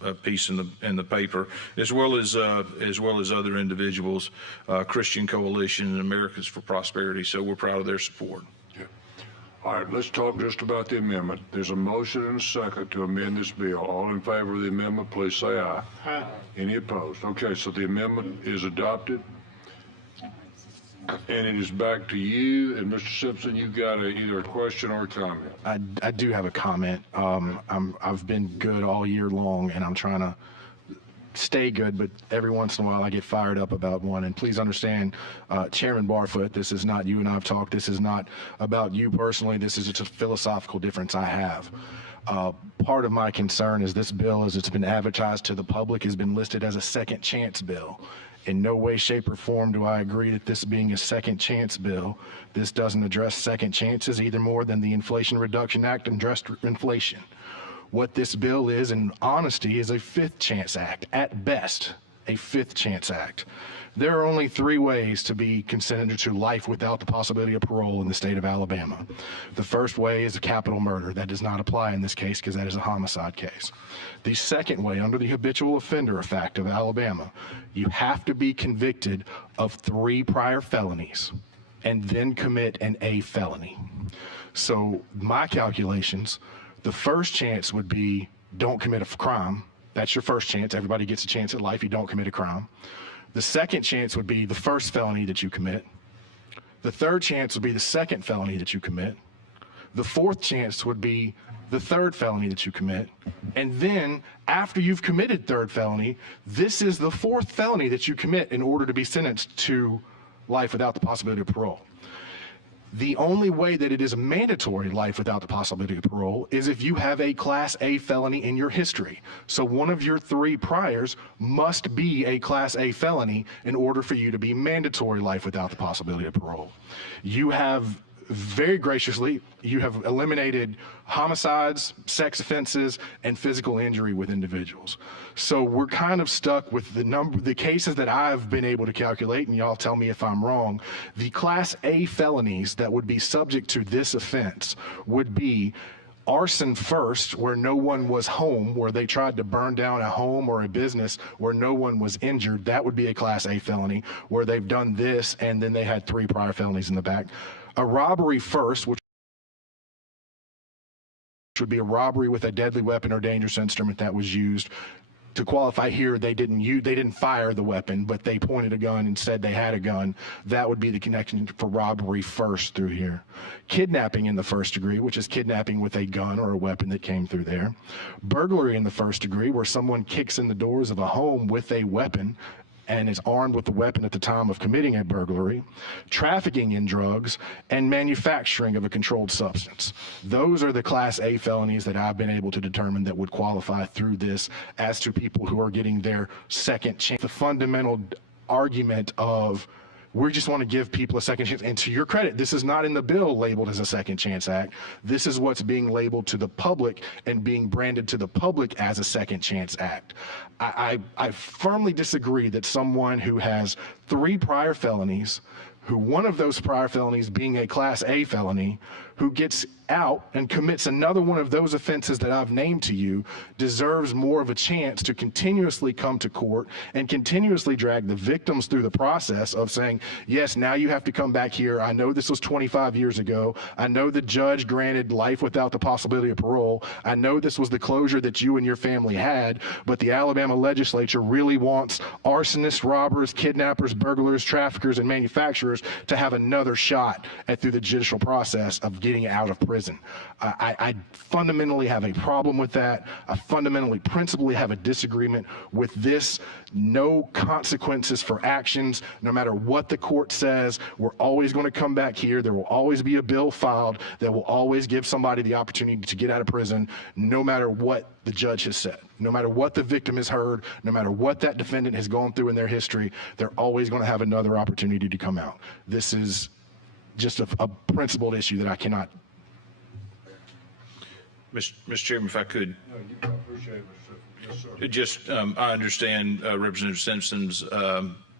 a piece in the paper, as well as other individuals, Christian Coalition and Americans for Prosperity. So we're proud of their support. Yeah. All right, let's talk just about the amendment. There's a motion and a second to amend this bill. All in favor of the amendment, please say aye. Aye. Any opposed? Okay, so the amendment is adopted. And it is back to you. And Mr. Simpson, you've got either a question or a comment. I do have a comment. I've been good all year long, and I'm trying to stay good, but every once in a while I get fired up about one. And please understand, Chairman Barfoot, this is not, you and I have talked, this is not about you personally. This is just a philosophical difference I have. Part of my concern is this bill, as it's been advertised to the public, has been listed as a second chance bill. In no way, shape, or form do I agree that this being a second chance bill. This doesn't address second chances either more than the Inflation Reduction Act addressed inflation. What this bill is, in honesty, is a fifth chance act, at best, a fifth chance act. There are only 3 ways to be consented to life without the possibility of parole in the state of Alabama. The first way is a capital murder. That does not apply in this case because that is a homicide case. The second way, under the habitual offender act of Alabama, you have to be convicted of 3 prior felonies and then commit an A felony. So my calculations, the first chance would be don't commit a crime. That's your first chance. Everybody gets a chance at life. You don't commit a crime. The second chance would be the first felony that you commit. The third chance would be the second felony that you commit. The fourth chance would be the third felony that you commit. And then after you've committed third felony, this is the fourth felony that you commit in order to be sentenced to life without the possibility of parole. The only way that it is a mandatory life without the possibility of parole is if you have a Class A felony in your history. So one of your 3 priors must be a Class A felony in order for you to be mandatory life without the possibility of parole. You have very graciously, you have eliminated homicides, sex offenses, and physical injury with individuals. So we're kind of stuck with the cases that I've been able to calculate, and y'all tell me if I'm wrong. The Class A felonies that would be subject to this offense would be arson first, where no one was home, where they tried to burn down a home or a business where no one was injured. That would be a Class A felony, where they've done this and then they had 3 prior felonies in the back. A robbery first, which would be a robbery with a deadly weapon or dangerous instrument that was used. To qualify here, they didn't fire the weapon, but they pointed a gun and said they had a gun. That would be the connection for robbery first through here. Kidnapping in the first degree, which is kidnapping with a gun or a weapon that came through there. Burglary in the first degree, where someone kicks in the doors of a home with a weapon and is armed with the weapon at the time of committing a burglary, trafficking in drugs, and manufacturing of a controlled substance. Those are the Class A felonies that I've been able to determine that would qualify through this as to people who are getting their second chance. The fundamental argument of we just want to give people a second chance. And to your credit, this is not in the bill labeled as a second chance act. This is what's being labeled to the public and being branded to the public as a second chance act. I firmly disagree that someone who has 3 prior felonies, who one of those prior felonies being a Class A felony, who gets out and commits another one of those offenses that I've named to you, deserves more of a chance to continuously come to court and continuously drag the victims through the process of saying, yes, now you have to come back here. I know this was 25 years ago. I know the judge granted life without the possibility of parole. I know this was the closure that you and your family had, but the Alabama legislature really wants arsonists, robbers, kidnappers, burglars, traffickers, and manufacturers to have another shot at through the judicial process of getting out of prison. I fundamentally have a problem with that. I fundamentally, principally have a disagreement with this. No consequences for actions, no matter what the court says. We're always going to come back here. There will always be a bill filed that will always give somebody the opportunity to get out of prison, no matter what the judge has said, no matter what the victim has heard, no matter what that defendant has gone through in their history. They're always going to have another opportunity to come out. This is just a principled issue that I cannot. Mr. Chairman, if I could. No, you appreciate it, yes, sir. Just, I understand Representative Simpson's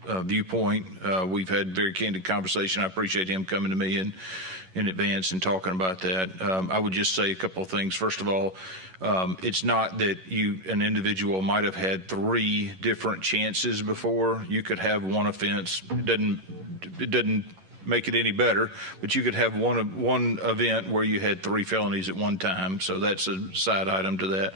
viewpoint. We've had very candid conversation. I appreciate him coming to me in advance and talking about that. I would just say a couple of things. First of all, it's not that an individual might have had 3 different chances before. You could have one offense. It doesn't make it any better, but you could have one event where you had 3 felonies at one time. So that's a side item to that.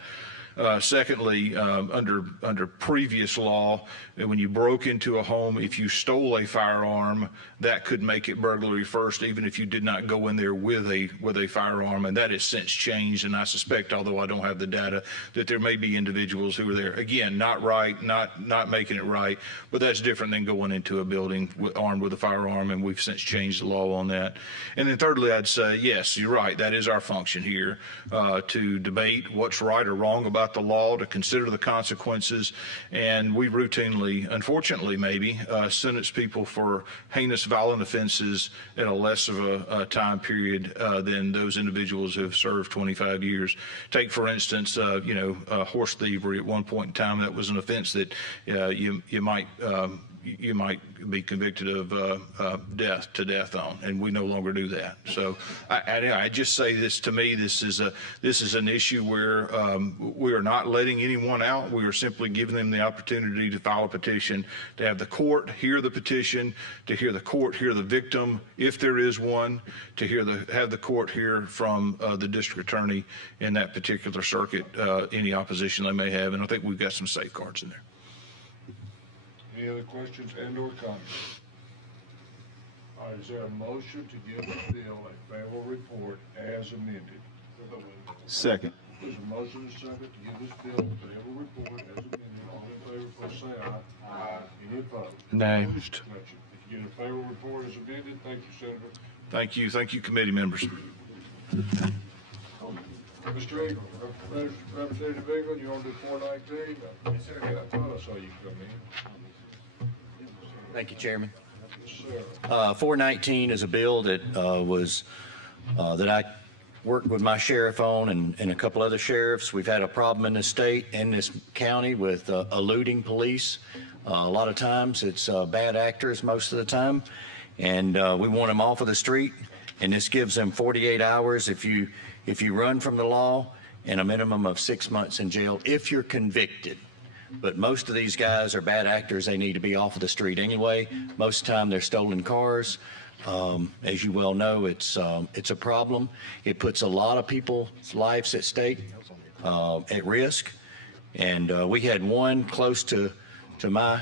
Secondly, under previous law, when you broke into a home, if you stole a firearm, that could make it burglary first, even if you did not go in there with a firearm, and that has since changed. And I suspect, although I don't have the data, that there may be individuals who are there. Again, not right, not making it right, but that's different than going into a building armed with a firearm, and we've since changed the law on that. And then thirdly, I'd say, yes, you're right. That is our function here, to debate what's right or wrong about the law, to consider the consequences, and we routinely, unfortunately maybe, sentence people for heinous violent offenses at a less of a time period than those individuals who have served 25 years. Take, for instance, horse thievery. At one point in time, that was an offense that you might be convicted of death on, and we no longer do that. So I just say this, to me, this is an issue where we are not letting anyone out. We are simply giving them the opportunity to file a petition, to have the court hear the petition, to hear the court hear the victim, if there is one, to have the court hear from the district attorney in that particular circuit, any opposition they may have. And I think we've got some safeguards in there. Any other questions and or comments? All right, is there a motion to give this bill a favorable report as amended? Second. There's a motion and a second to give this bill a favorable report as amended. All in favor, please say aye. Aye. Any opposed? Nay. Gotcha. If you get a favorable report as amended, thank you, Senator. Thank you. Thank you, committee members. Mr. Eagle, Representative Eagle, you want to do 419? Yes, sir. I thought I saw you come in. Thank you, Chairman. Yes, sir. 419 is a bill that that I worked with my sheriff on and a couple other sheriffs. We've had a problem in this state and this county with eluding police. A lot of times it's bad actors most of the time, and we want them off of the street. And this gives them 48 hours if you run from the law, and a minimum of 6 months in jail if you're convicted. But most of these guys are bad actors. They need to be off of the street anyway. Most of the time they're stolen cars. As you well know, it's a problem. It puts a lot of people's lives at stake, at risk. And we had one close to my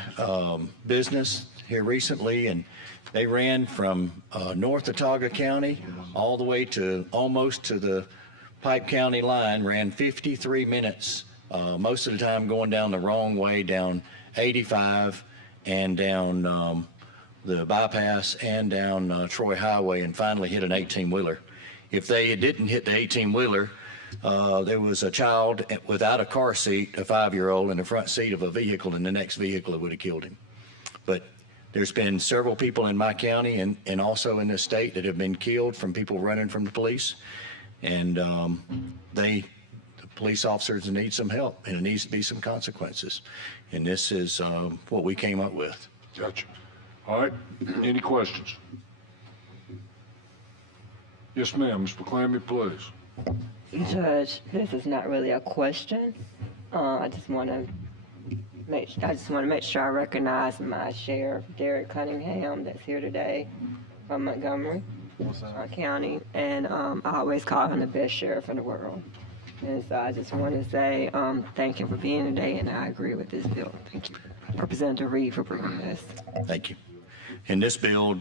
business here recently, and they ran from North Otago County all the way to almost to the Pike County line, ran 53 minutes, most of the time going down the wrong way, down 85 and down the bypass and down Troy Highway, and finally hit an 18-wheeler. If they didn't hit the 18-wheeler, there was a child without a car seat, a 5-year-old, in the front seat of a vehicle, and the next vehicle would have killed him. But there's been several people in my county and also in this state that have been killed from people running from the police. And the police officers need some help, and it needs to be some consequences. And this is what we came up with. Gotcha. All right. Any questions? Yes, ma'am. Ms. McClammy, please. Judge, this is not really a question. I just want to make sure I recognize my sheriff, Derek Cunningham, that's here today from Montgomery County, and I always call him the best sheriff in the world. And so I just want to say thank you for being today, and I agree with this bill. Thank you, Representative Reed, for bringing this. Thank you. In this bill,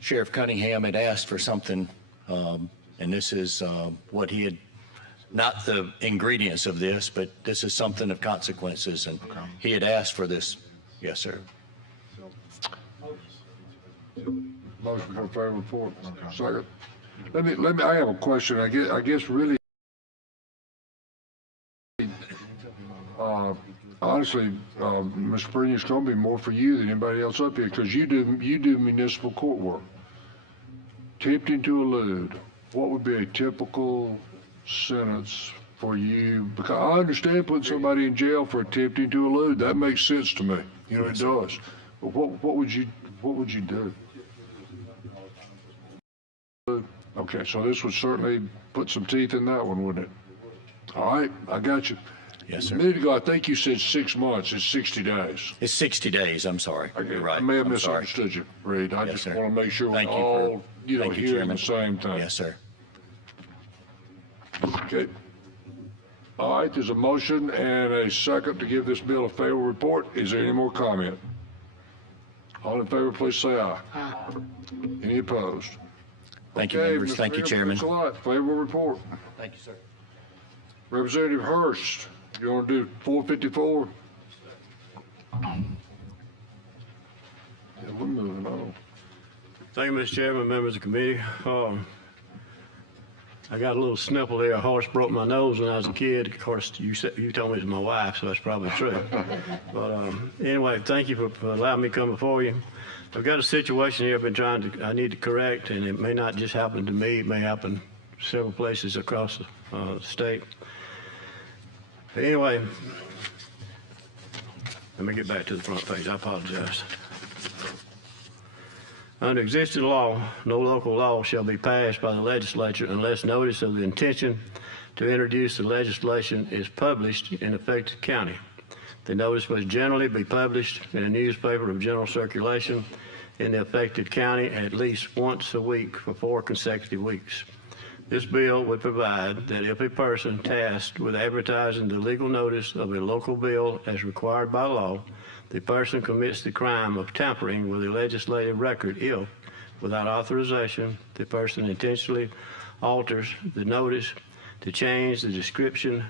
Sheriff Cunningham had asked for something And this is what he had, not the ingredients of this, but this is something of consequences. And he had asked for this. Yes, sir. Motion for favorable report. Second. Let me, I have a question. I guess really, honestly, Mr. Breen, it's going to be more for you than anybody else up here because you do municipal court work. Attempting to elude, what would be a typical sentence for you? Because I understand putting somebody in jail for attempting to elude. That makes sense to me. You know, it does. But what would you do? Okay, so this would certainly put some teeth in that one, wouldn't it? All right, I got you. Yes, sir. A minute ago, I think you said 6 months. It's 60 days. It's 60 days. I'm sorry. Okay. You're right. I may have I'm sorry. misunderstood you, Reed. I Yes, just sir. want to make sure Thank we're you for- all, thank you, hearing Chairman. the same thing. Yes, sir. Okay. All right, there's a motion and a second to give this bill a favorable report. Is there any more comment? All in favor, please say aye. Aye. Any opposed? Thank you, Okay, members. Mr. Thank you, Mayor, Chairman. Thanks a lot. Favorable report. Thank you, sir. Representative Hurst, you want to do 454? Yeah, we're moving on. Thank you, Mr. Chairman, members of the committee. I got a little sniffle there. A horse broke my nose when I was a kid. Of course, you told me it's my wife, so that's probably true. But anyway, thank you for allowing me to come before you. I've got a situation here I need to correct, and it may not just happen to me. It may happen several places across the state. But anyway, let me get back to the front page. I apologize. Under existing law, no local law shall be passed by the legislature unless notice of the intention to introduce the legislation is published in affected county. The notice must generally be published in a newspaper of general circulation in the affected county at least once a week for 4 consecutive weeks. This bill would provide that if a person tasked with advertising the legal notice of a local bill as required by law, the person commits the crime of tampering with a legislative record if, without authorization, the person intentionally alters the notice to change the description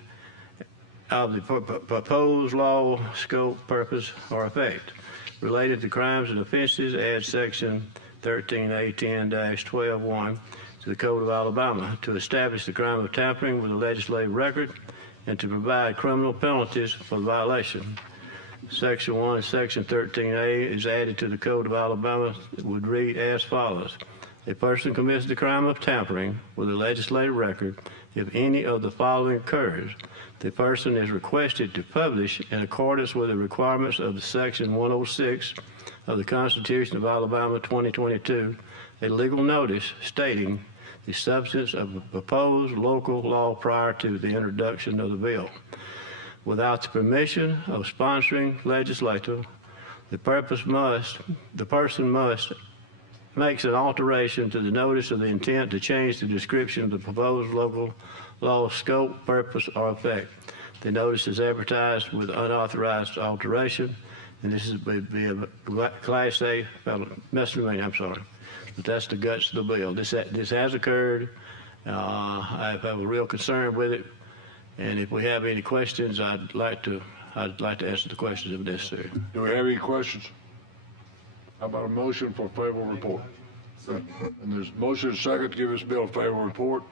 of the proposed law, scope, purpose, or effect. Related to crimes and offenses, add section 13A10-12(1) to the Code of Alabama to establish the crime of tampering with a legislative record and to provide criminal penalties for the violation. Section 1, Section 13A is added to the Code of Alabama. It would read as follows. A person commits the crime of tampering with a legislative record if any of the following occurs. The person is requested to publish in accordance with the requirements of Section 106 of the Constitution of Alabama 2022 a legal notice stating the substance of a proposed local law prior to the introduction of the bill. Without the permission of sponsoring legislator, the person must makes an alteration to the notice of the intent to change the description of the proposed local law, scope, purpose, or effect. The notice is advertised with unauthorized alteration, and this would be a Class A misdemeanor. I'm sorry, but that's the guts of the bill. This has occurred. I have a real concern with it. And if we have any questions, I'd like to answer the questions if necessary. Do we have any questions? How about a motion for a favorable report? And there's a motion and a second to give this bill a favorable report.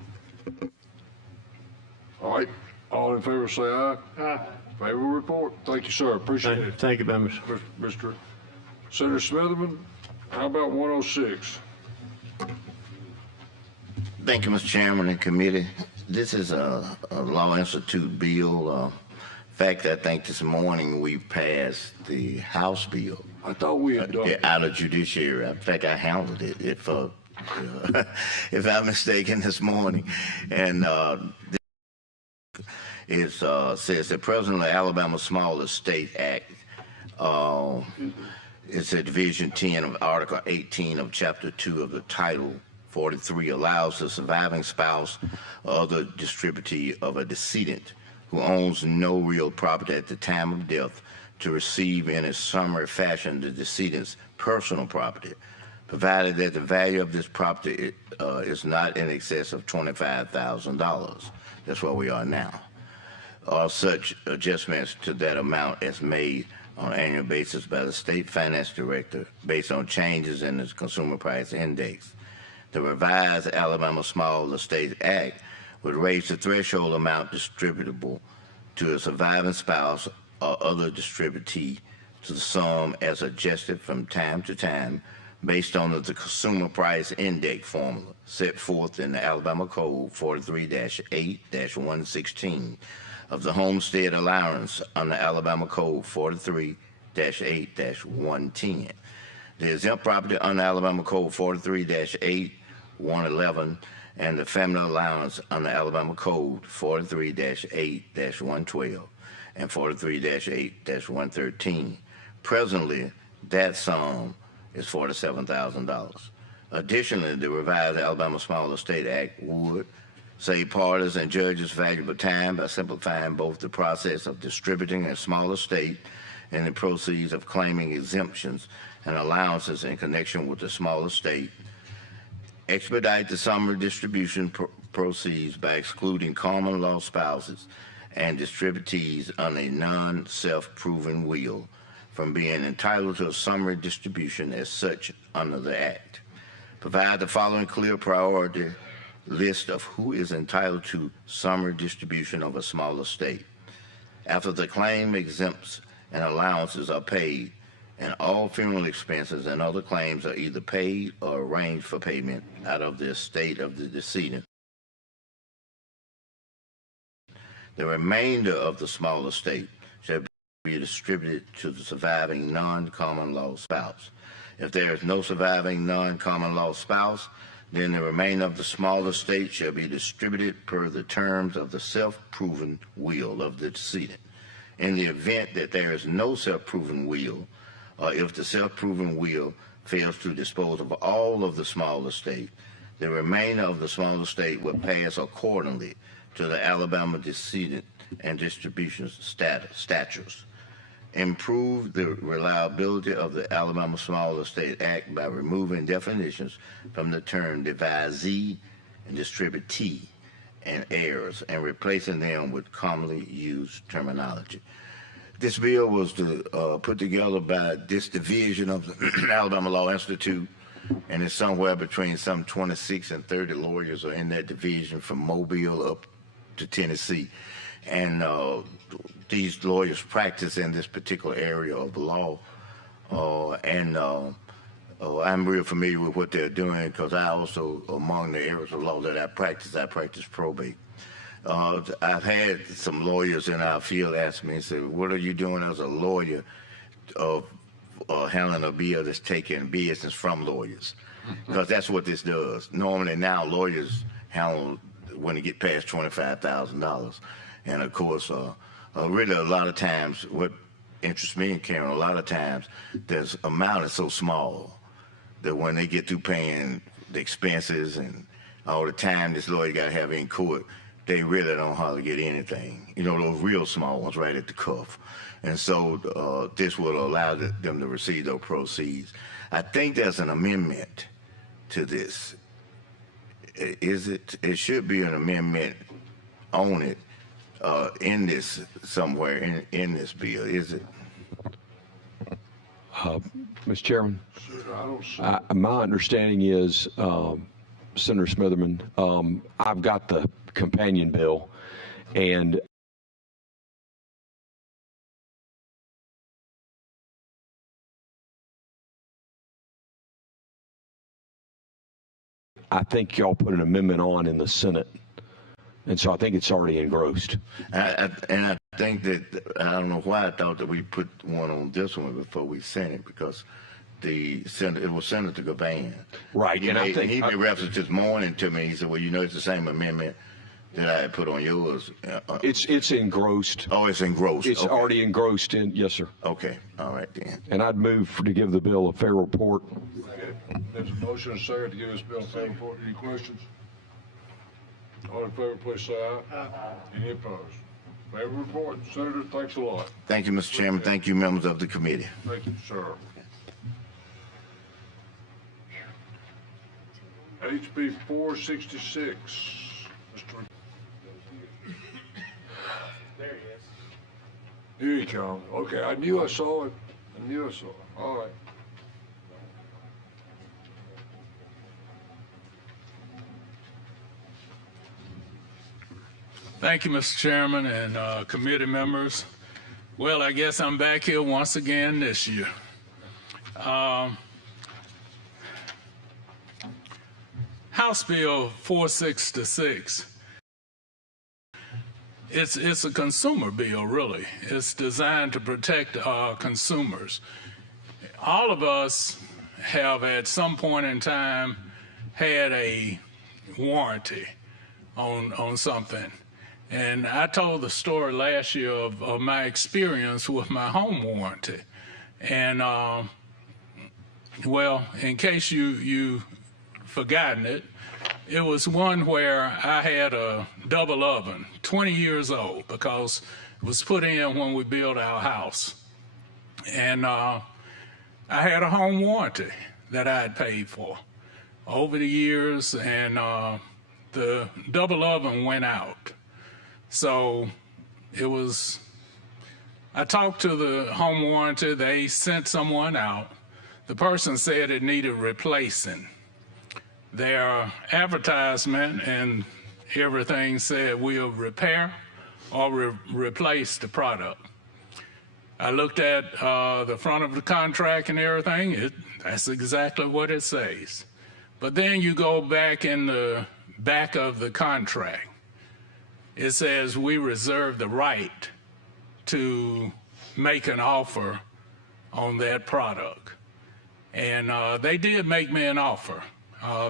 All right, all in favor say aye. Aye. Favorable report. Thank you, sir. Appreciate it. Thank you, members. Mr. Senator Smitherman, how about 106? Thank you, Mr. Chairman and committee. This is a Law Institute bill. In fact, I think this morning we passed the House bill. I thought we had done it. Out of Judiciary. In fact, I handled it if I'm mistaken this morning. And it says the President of the Alabama Small Estate Act. It's at Division 10 of Article 18 of Chapter 2 of the Title 43 allows the surviving spouse or other distributee of a decedent who owns no real property at the time of death to receive in a summary fashion the decedent's personal property provided that the value of this property is not in excess of $25,000. That's where we are now. All such adjustments to that amount as made on an annual basis by the state finance director based on changes in the consumer price index. The revised Alabama Small Estate Act would raise the threshold amount distributable to a surviving spouse or other distributee to the sum as adjusted from time to time based on the consumer price index formula set forth in the Alabama Code 43-8-116 of the homestead allowance under Alabama Code 43-8-110. The exempt property under Alabama Code 43-8-111 and the family allowance under Alabama Code 43-8-112 and 43-8-113. Presently, that sum is $47,000. Additionally, the revised Alabama Small Estate Act would save parties and judges valuable time by simplifying both the process of distributing a small estate and the proceeds of claiming exemptions and allowances in connection with the small estate, expedite the summary distribution proceeds by excluding common law spouses and distributees on a non-self-proven will from being entitled to a summary distribution as such under the Act. Provide the following clear priority list of who is entitled to summary distribution of a small estate. After the claim exempts and allowances are paid, and all funeral expenses and other claims are either paid or arranged for payment out of the estate of the decedent, the remainder of the small estate shall be distributed to the surviving non-common law spouse. If there is no surviving non-common law spouse, then the remainder of the small estate shall be distributed per the terms of the self-proven will of the decedent. In the event that there is no self-proven will, or if the self-proven will fails to dispose of all of the small estate, the remainder of the small estate will pass accordingly to the Alabama decedent and distribution statutes. Improve the reliability of the Alabama Small Estate Act by removing definitions from the term devisee and distributee and heirs and replacing them with commonly used terminology. This bill was put together by this division of the Alabama Law Institute, and it's somewhere between some 26 and 30 lawyers are in that division from Mobile up to Tennessee. And these lawyers practice in this particular area of the law, and I'm real familiar with what they're doing because I also, among the areas of law that I practice probate. I've had some lawyers in our field ask me and say, what are you doing as a lawyer of handling a bill that's taking business from lawyers? Because that's what this does. Normally now lawyers handle when they get past $25,000. And of course, really a lot of times what interests me and Karen, a lot of times this amount is so small that when they get through paying the expenses and all the time this lawyer got to have in court, they really don't hardly get anything. You know, those real small ones right at the cuff. And so this will allow them to receive those proceeds. I think there's an amendment to this. Is it? It should be an amendment on it in this somewhere in this bill. Is it? Mr. Chairman, I don't see my understanding is, Senator Smitherman, I've got the companion bill, and I think y'all put an amendment on in the Senate, and so I think it's already engrossed. And I think that, I don't know why I thought that we put one on this one before we sent it, because it was Senator Givan. Right, and I think he made reference this morning to me. He said, well, you know, it's the same amendment that I had put on yours. It's engrossed. Oh, it's engrossed. It's okay. already engrossed in, yes, sir. Okay, all right then. And I'd move to give the bill a fair report. Okay. There's a motion and a second to give this bill a fair report. Any questions? All in favor, please say aye. Aye. Any opposed? Fair report. Senator, thanks a lot. Thank you, Mr. Chairman. Thank you, members of the committee. Thank you, sir. HB 466. There he is. Here he comes. Okay, I knew I saw it. I knew I saw it. All right. Thank you, Mr. Chairman and committee members. Well, I guess I'm back here once again this year. House Bill 466. It's a consumer bill, really. It's designed to protect consumers. All of us have at some point in time had a warranty on something. And I told the story last year of my experience with my home warranty. And, well, in case you forgotten it, it was one where I had a double oven, 20 years old, because it was put in when we built our house. And I had a home warranty that I had paid for over the years, and the double oven went out. So I talked to the home warranty, they sent someone out. The person said it needed replacing. Their advertisement and everything said we'll repair or replace the product. I looked at the front of the contract and everything, that's exactly what it says. But then you go back in the back of the contract. It says we reserve the right to make an offer on that product. And they did make me an offer.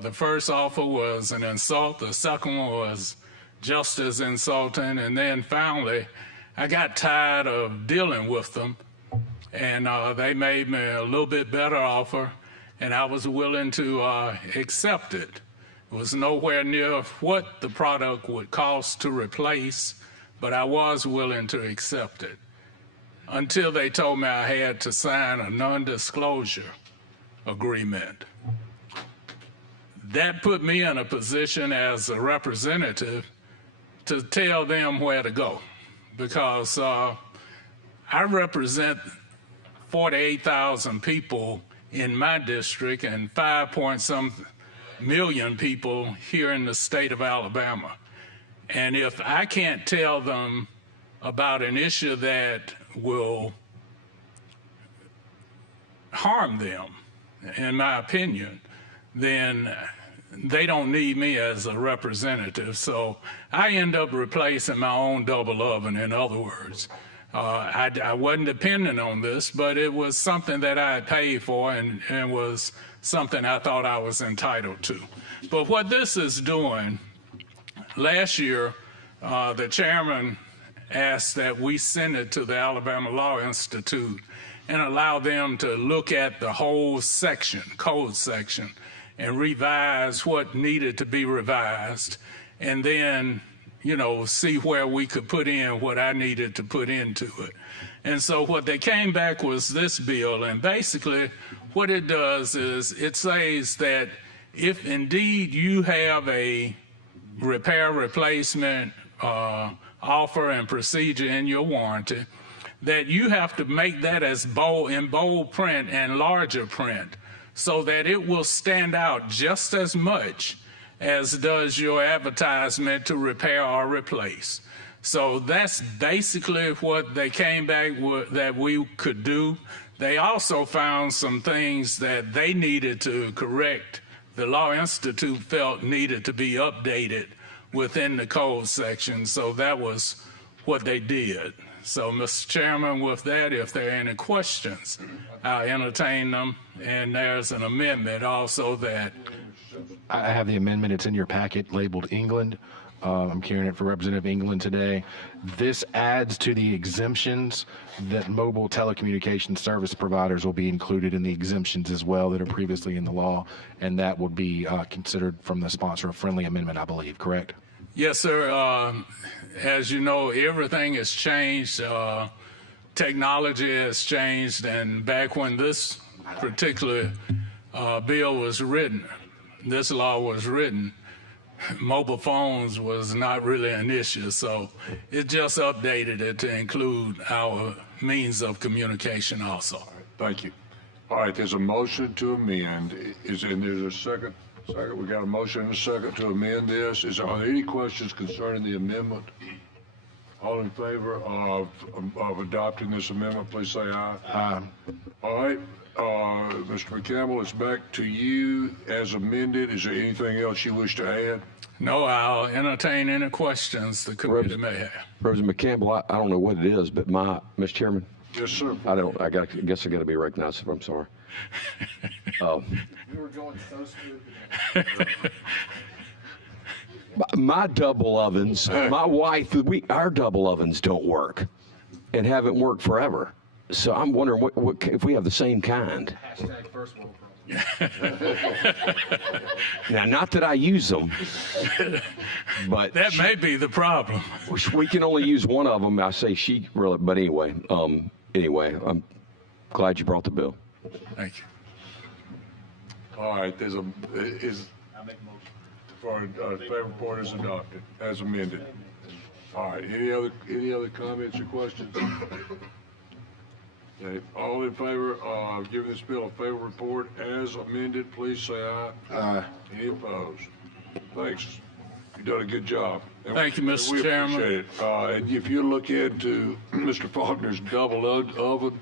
The first offer was an insult. The second one was just as insulting. And then finally, I got tired of dealing with them. And they made me a little bit better offer. And I was willing to accept it. It was nowhere near what the product would cost to replace, but I was willing to accept it until they told me I had to sign a non-disclosure agreement. That put me in a position as a representative to tell them where to go, because I represent 48,000 people in my district and 5-point-some million people here in the state of Alabama. And if I can't tell them about an issue that will harm them, in my opinion, then they don't need me as a representative. So I end up replacing my own double oven, in other words. I wasn't dependent on this, but it was something that I had paid for and was something I thought I was entitled to. But what this is doing, last year, the chairman asked that we send it to the Alabama Law Institute and allow them to look at the whole section, code section, and revise what needed to be revised, and then, you know, see where we could put in what I needed to put into it. And so what they came back was this bill, and basically what it does is it says that if indeed you have a repair replacement offer and procedure in your warranty, that you have to make that as in bold print and larger print so that it will stand out just as much as does your advertisement to repair or replace. So that's basically what they came back with that we could do. They also found some things that they needed to correct. The Law Institute felt needed to be updated within the code section, so that was what they did. So, Mr. Chairman, with that, if there are any questions, I'll entertain them. And there's an amendment also that... I have the amendment. It's in your packet labeled England. I'm carrying it for Representative England today. This adds to the exemptions that mobile telecommunications service providers will be included in the exemptions as well that are previously in the law, and that would be considered from the sponsor a friendly amendment, I believe, correct? Yes, sir. As you know, everything has changed. Technology has changed, and back when this particular bill was written, this law was written, mobile phones was not really an issue, so it just updated it to include our means of communication also. Thank you. All right, there's a motion to amend. There's a second? Second, we got a motion and a second to amend this. Are there any questions concerning the amendment? All in favor of adopting this amendment, please say aye. Aye. All right, Mr. McCampbell, it's back to you as amended. Is there anything else you wish to add? No, I'll entertain any questions the committee may have. Representative McCampbell, I don't know what it is, but Mr. Chairman. Yes, sir. I guess I got to be recognized if I'm sorry. You were going so smooth. My double ovens, my wife, our double ovens don't work and haven't worked forever. So I'm wondering what if we have the same kind. Hashtag first world Now, not that I use them, but that may be the problem. We can only use one of them. I say she really, but anyway, I'm glad you brought the bill. Thank you. All right, I make a motion. For favor report is adopted as amended. All right, any other comments or questions? Okay, all in favor of giving this bill a favor report as amended, please say aye. Aye. Any opposed? Thanks. You've done a good job. Thank you, Mr. Chairman. We appreciate it. And if you look into Mr. Faulkner's double oven,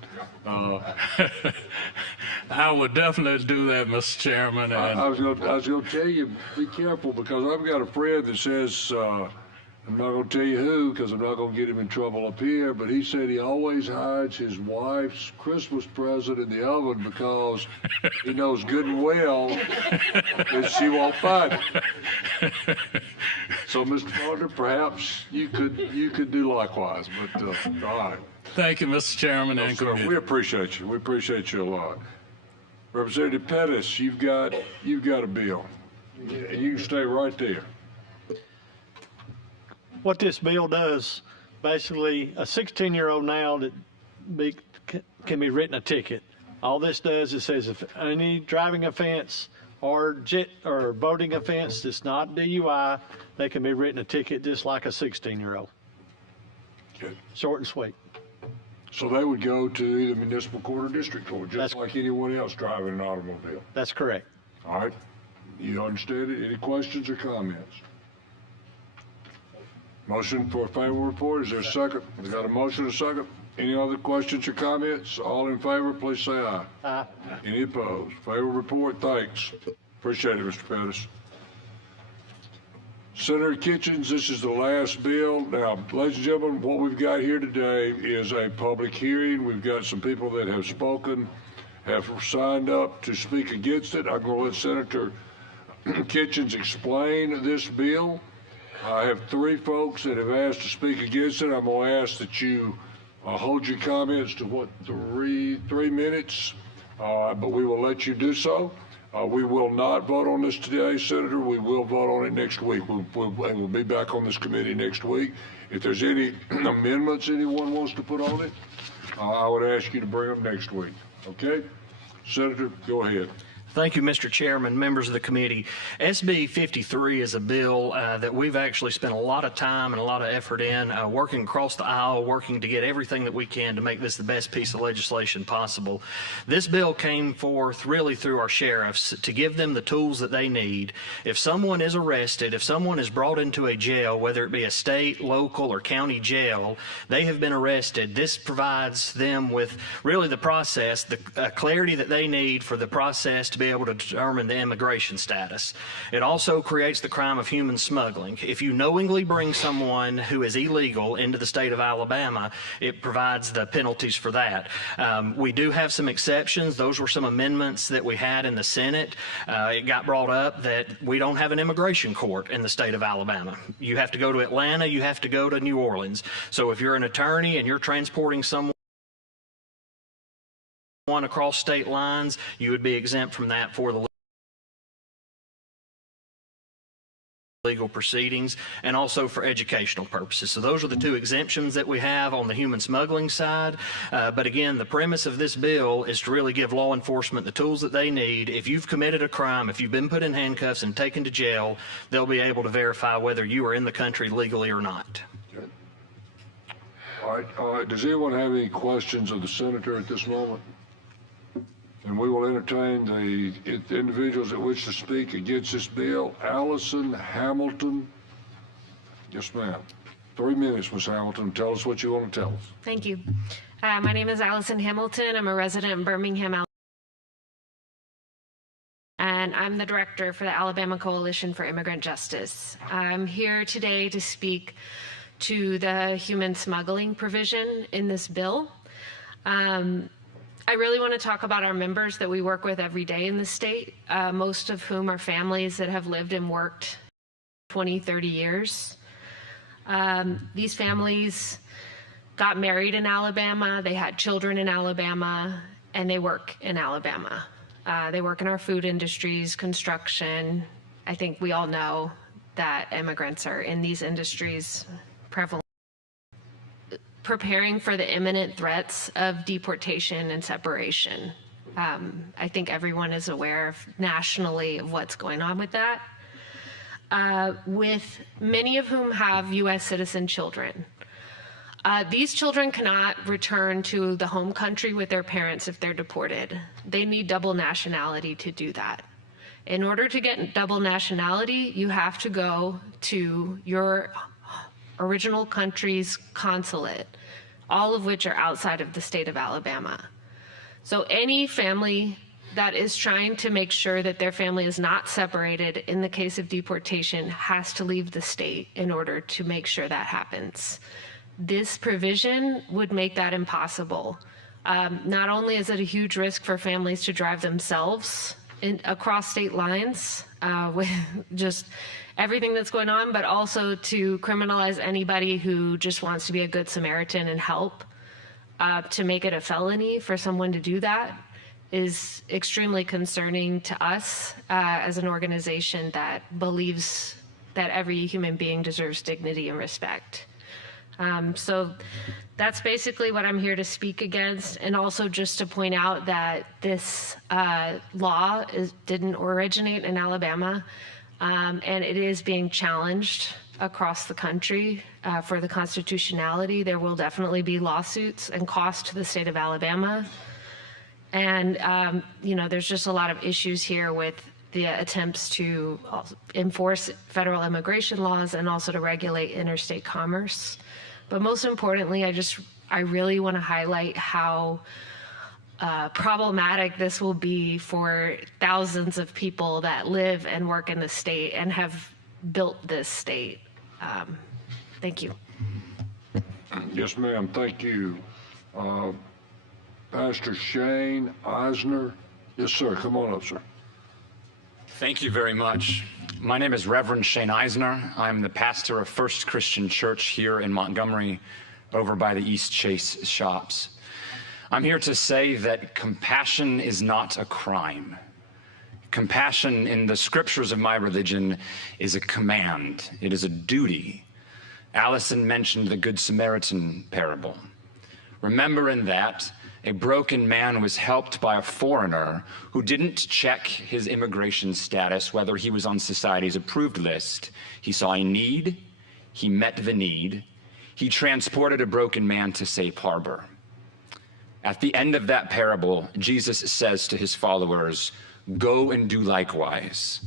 I would definitely do that, Mr. Chairman. And I was going to tell you, be careful, because I've got a friend that says, I'm not going to tell you who, because I'm not going to get him in trouble up here, but he said he always hides his wife's Christmas present in the oven because he knows good and well that she won't find it. So, Mr. Faulkner, perhaps you could do likewise, but all right. Thank you, Mr. Chairman and committee. We appreciate you. We appreciate you a lot. Representative Pettis, you've got a bill. You can stay right there. What this bill does, basically, a 16-year-old now that can be written a ticket. All this does is says if any driving offense or boating offense that's not DUI, they can be written a ticket just like a 16-year-old. Okay. Short and sweet. So they would go to either municipal court or district court, just like anyone else driving an automobile. That's correct. All right. You understand it? Any questions or comments? Motion for a favorable report. Is there a second? We got a motion and a second. Any other questions or comments? All in favor, please say aye. Aye. Any opposed? Favorable report. Thanks. Appreciate it, Mr. Pettis. Senator Kitchens, this is the last bill. Now, ladies and gentlemen, what we've got here today is a public hearing. We've got some people that have spoken, have signed up to speak against it. I'm going to let Senator Kitchens explain this bill. I have 3 folks that have asked to speak against it. I'm going to ask that you hold your comments to 3 minutes, but we will let you do so. We will not vote on this today, Senator. We will vote on it next week. We'll be back on this committee next week. If there's any amendments anyone wants to put on it, I would ask you to bring them next week. Okay? Senator, go ahead. Thank you, Mr. Chairman, members of the committee. SB 53 is a bill that we've actually spent a lot of time and a lot of effort in, working across the aisle, working to get everything that we can to make this the best piece of legislation possible. This bill came forth really through our sheriffs to give them the tools that they need. If someone is arrested, if someone is brought into a jail, whether it be a state, local, or county jail, they have been arrested. This provides them with really the process, the clarity that they need for the process to be able to determine the immigration status. It also creates the crime of human smuggling. If you knowingly bring someone who is illegal into the state of Alabama, it provides the penalties for that. We do have some exceptions. Those were some amendments that we had in the Senate. It got brought up that we don't have an immigration court in the state of Alabama. You have to go to Atlanta, you have to go to New Orleans. So if you're an attorney and you're transporting someone across state lines, you would be exempt from that for the legal proceedings, and also for educational purposes. So those are the two exemptions that we have on the human smuggling side. But again, the premise of this bill is to really give law enforcement the tools that they need. If you've committed a crime, if you've been put in handcuffs and taken to jail, they'll be able to verify whether you are in the country legally or not. All right. Does anyone have any questions of the senator at this moment? And we will entertain the individuals that wish to speak against this bill. Allison Hamilton. Yes, ma'am. 3 minutes, Ms. Hamilton. Tell us what you want to tell us. Thank you. My name is Allison Hamilton. I'm a resident in Birmingham, Alabama. And I'm the director for the Alabama Coalition for Immigrant Justice. I'm here today to speak to the human smuggling provision in this bill. I really want to talk about our members that we work with every day in the state, most of whom are families that have lived and worked 20, 30 years. These families got married in Alabama, they had children in Alabama, and they work in Alabama. They work in our food industries, construction. I think we all know that immigrants are in these industries prevalent. Preparing for the imminent threats of deportation and separation. I think everyone is aware of nationally of what's going on with that. With many of whom have U.S. citizen children. These children cannot return to the home country with their parents if they're deported. They need double nationality to do that. In order to get double nationality, you have to go to your original country's consulate, all of which are outside of the state of Alabama. So any family that is trying to make sure that their family is not separated in the case of deportation has to leave the state in order to make sure that happens. This provision would make that impossible. Not only is it a huge risk for families to drive themselves across state lines with just everything that's going on, but also to criminalize anybody who just wants to be a good Samaritan and help. To make it a felony for someone to do that is extremely concerning to us as an organization that believes that every human being deserves dignity and respect. So that's basically what I'm here to speak against, and also just to point out that this law didn't originate in Alabama. And it is being challenged across the country for the constitutionality. There will definitely be lawsuits and costs to the state of Alabama. And, there's just a lot of issues here with the attempts to enforce federal immigration laws and also to regulate interstate commerce. But most importantly, I really want to highlight how problematic this will be for thousands of people that live and work in the state and have built this state. Thank you. Yes, ma'am. Thank you. Pastor Shane Eisner. Yes, sir. Come on up, sir. Thank you very much. My name is Reverend Shane Eisner. I'm the pastor of First Christian Church here in Montgomery, over by the East Chase shops. I'm here to say that compassion is not a crime. Compassion in the scriptures of my religion is a command. It is a duty. Allison mentioned the Good Samaritan parable. Remember in that, a broken man was helped by a foreigner who didn't check his immigration status, whether he was on society's approved list. He saw a need, he met the need, he transported a broken man to safe harbor. At the end of that parable, Jesus says to his followers, "Go and do likewise."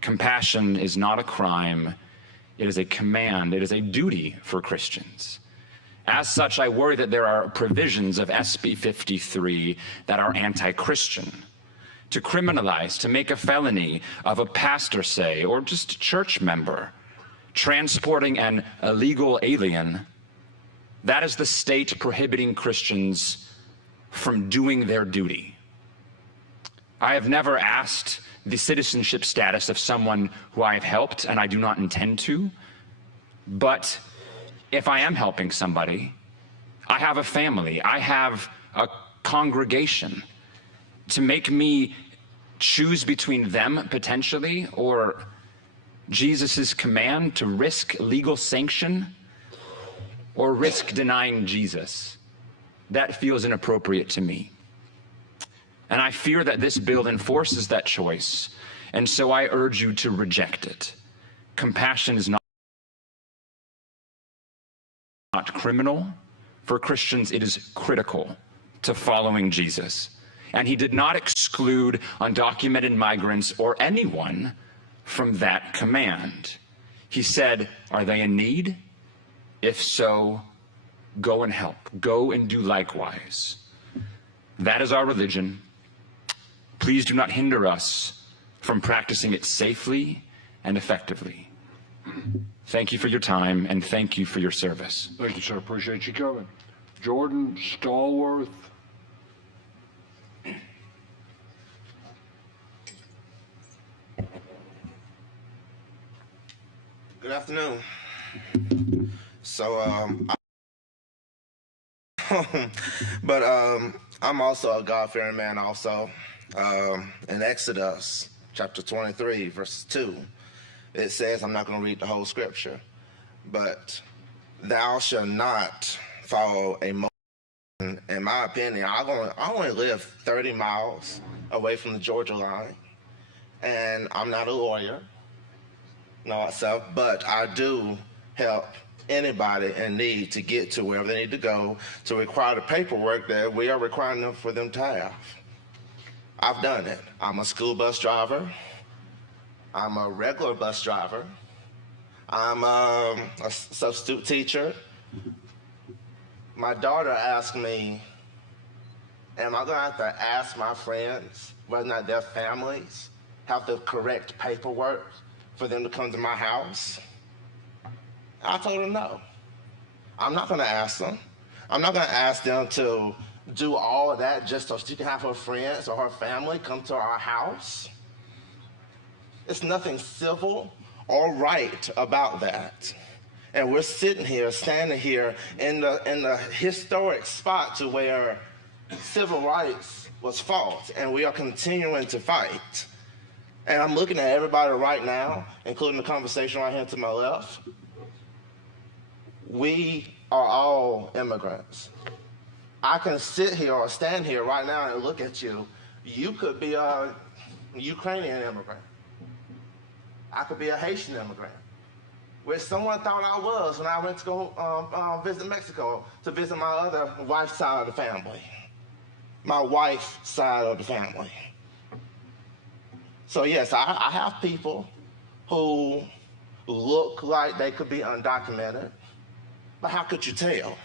Compassion is not a crime. It is a command. It is a duty for Christians. As such, I worry that there are provisions of SB 53 that are anti-Christian. To criminalize, to make a felony of a pastor, say, or just a church member, transporting an illegal alien, that is the state prohibiting Christians from doing their duty. I have never asked the citizenship status of someone who I have helped, and I do not intend to, but if I am helping somebody, I have a family, I have a congregation. To make me choose between them potentially or Jesus' command to risk legal sanction or risk denying Jesus? That feels inappropriate to me. And I fear that this bill enforces that choice, and so I urge you to reject it. Compassion is not criminal. For Christians, it is critical to following Jesus. And he did not exclude undocumented migrants or anyone from that command. He said, are they in need? If so, go and help. Go and do likewise. That is our religion. Please do not hinder us from practicing it safely and effectively. Thank you for your time, and thank you for your service. Thank you, sir. Appreciate you coming. Jordan Stallworth. Good afternoon. So, I'm also a God-fearing man also. In Exodus chapter 23, verse 2, it says, I'm not going to read the whole scripture, but thou shalt not follow a motion. In my opinion, I only live 30 miles away from the Georgia line, and I'm not a lawyer, but I do help anybody in need to get to wherever they need to go to require the paperwork that we are requiring them for them to have. I've done it. I'm a school bus driver. I'm a regular bus driver. I'm a substitute teacher. My daughter asked me, am I going to have to ask my friends whether or not their families have the correct paperwork for them to come to my house? I told her no. I'm not going to ask them. I'm not going to ask them to do all of that just so she can have her friends or her family come to our house. It's nothing civil or right about that. And we're sitting here, standing here in the historic spot to where civil rights was fought, and we are continuing to fight. And I'm looking at everybody right now, including the conversation right here to my left. We are all immigrants. I can sit here or stand here right now and look at you. You could be a Ukrainian immigrant. I could be a Haitian immigrant, which someone thought I was when I went to go visit Mexico to visit my other wife's side of the family, my wife's side of the family. So yes, I have people who look like they could be undocumented, but how could you tell?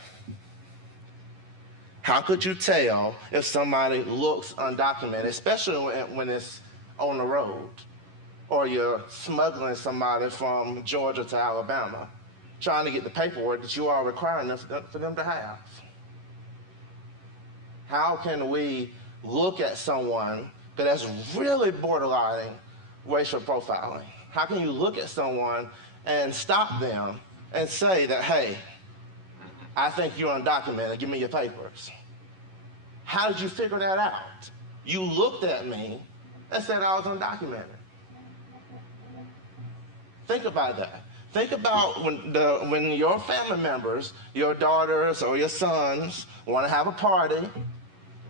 How could you tell if somebody looks undocumented, especially when it's on the road, or you're smuggling somebody from Georgia to Alabama, trying to get the paperwork that you are requiring for them to have? How can we look at someone that's really borderline racial profiling? How can you look at someone and stop them and say that, hey, I think you're undocumented, give me your papers? How did you figure that out? You looked at me and said I was undocumented. Think about that. Think about when your family members, your daughters or your sons want to have a party,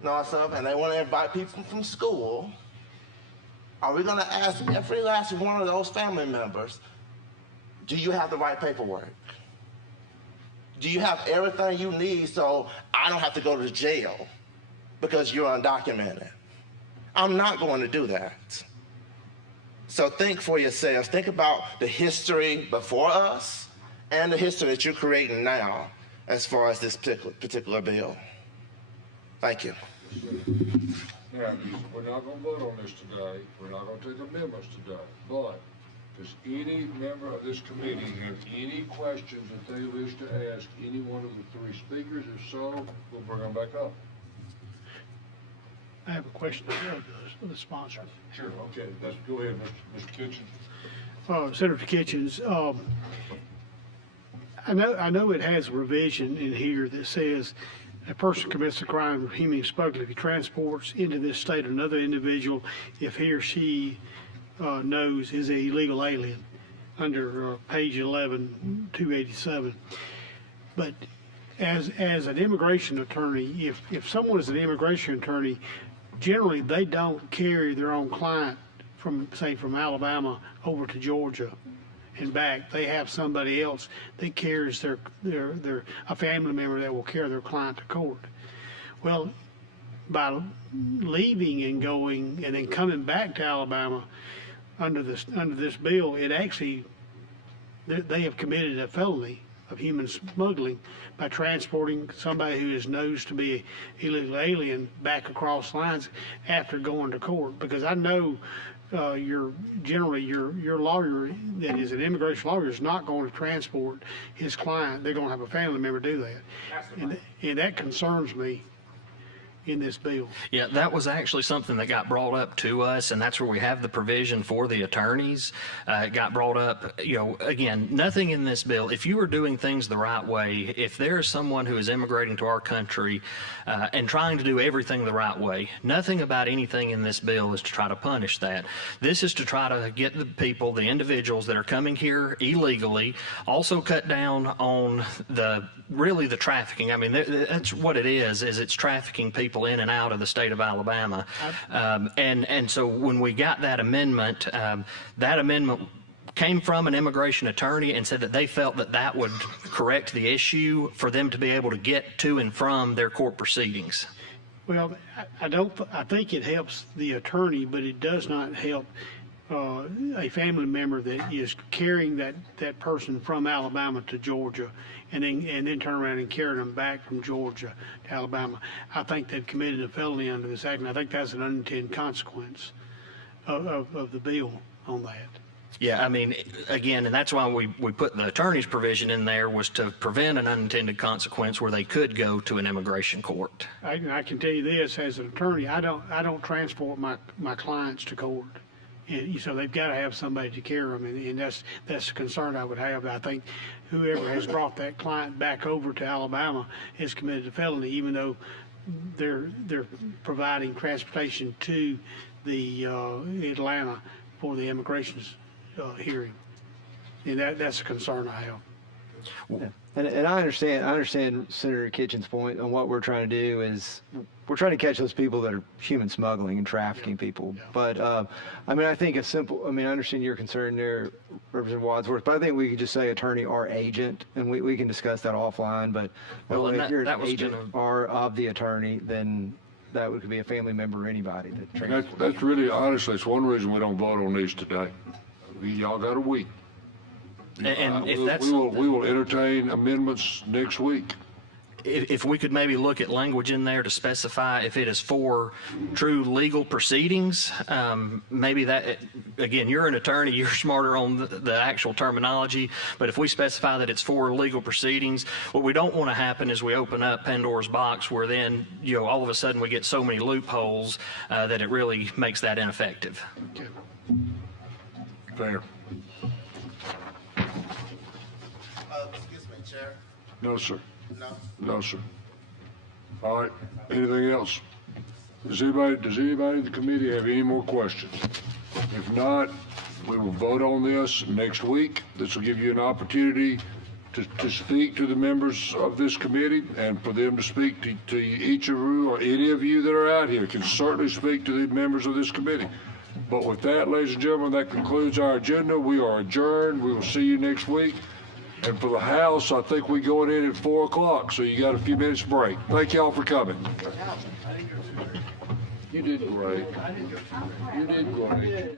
and they want to invite people from school. Are we going to ask every last one of those family members, do you have the right paperwork? Do you have everything you need so I don't have to go to jail because you're undocumented? I'm not going to do that. So think for yourselves. Think about the history before us and the history that you're creating now as far as this particular bill. Thank you. Now, we're not going to vote on this today. We're not going to take amendments today. But does any member of this committee have any questions that they wish to ask any one of the three speakers? If so, we'll bring them back up. I have a question for the sponsor. Sure, okay. Let's go ahead, Mr. Kitchens. Senator Kitchens, I know it has a revision in here that says a person commits a crime, he means smuggling, if he transports into this state another individual, if he or she knows is an illegal alien. under page 11, 287. But as an immigration attorney, if someone is an immigration attorney, generally they don't carry their own client from, say, from Alabama over to Georgia and back. They have somebody else that carries a family member that will carry their client to court. Well, by leaving and going and then coming back to Alabama under this bill, it actually, they have committed a felony of human smuggling by transporting somebody who is known to be an illegal alien back across lines after going to court. Because I know your lawyer that is an immigration lawyer is not going to transport his client. They're going to have a family member do that, and that concerns me in this bill. Yeah, that was actually something that got brought up to us, and that's where we have the provision for the attorneys. It got brought up, again, nothing in this bill. If you are doing things the right way, if there is someone who is immigrating to our country and trying to do everything the right way, nothing about anything in this bill is to try to punish that. This is to try to get the people, the individuals that are coming here illegally, also cut down on the trafficking. I mean, that's what it is it's trafficking people in and out of the state of Alabama. And so when we got that amendment came from an immigration attorney and said that they felt that would correct the issue for them to be able to get to and from their court proceedings. Well, I think it helps the attorney, but it does not help a family member that is carrying that person from Alabama to Georgia and then turn around and carry them back from Georgia to Alabama. I think they've committed a felony under this act, and I think that's an unintended consequence of the bill on that. Yeah, I mean, again, and that's why we put the attorney's provision in there, was to prevent an unintended consequence where they could go to an immigration court. I can tell you this, as an attorney, I don't transport my clients to court. And so they've got to have somebody to carry them, and that's the concern I would have. I think whoever has brought that client back over to Alabama has committed a felony, even though they're providing transportation to the Atlanta for the immigration hearing, and that's a concern I have. Yeah. And I understand Senator Kitchen's point on what we're trying to do is we're trying to catch those people that are human smuggling and trafficking people. Yeah. But I mean, I think I understand your concern there, Representative Wadsworth, but I think we could just say attorney or agent, and we can discuss that offline. But if you're an agent or of the attorney, then that could be a family member or anybody. That's really, honestly, it's one reason we don't vote on these today. Y'all got a week. And if that's we will entertain amendments next week. If we could maybe look at language in there to specify if it is for true legal proceedings, maybe that, again, you're an attorney, you're smarter on the actual terminology, but if we specify that it's for legal proceedings, what we don't want to happen is we open up Pandora's box where then, all of a sudden we get so many loopholes that it really makes that ineffective. Okay. Fair. Excuse me, Chair. No, sir. No. No, sir. All right. Anything else? Does anybody in the committee have any more questions? If not, we will vote on this next week. This will give you an opportunity to speak to the members of this committee, and for them to speak to each of you, or any of you that are out here can certainly speak to the members of this committee. But with that, ladies and gentlemen, that concludes our agenda. We are adjourned. We will see you next week. And for the House, I think we're going in at 4 o'clock, so you got a few minutes break. Thank y'all for coming. You did great. You did great.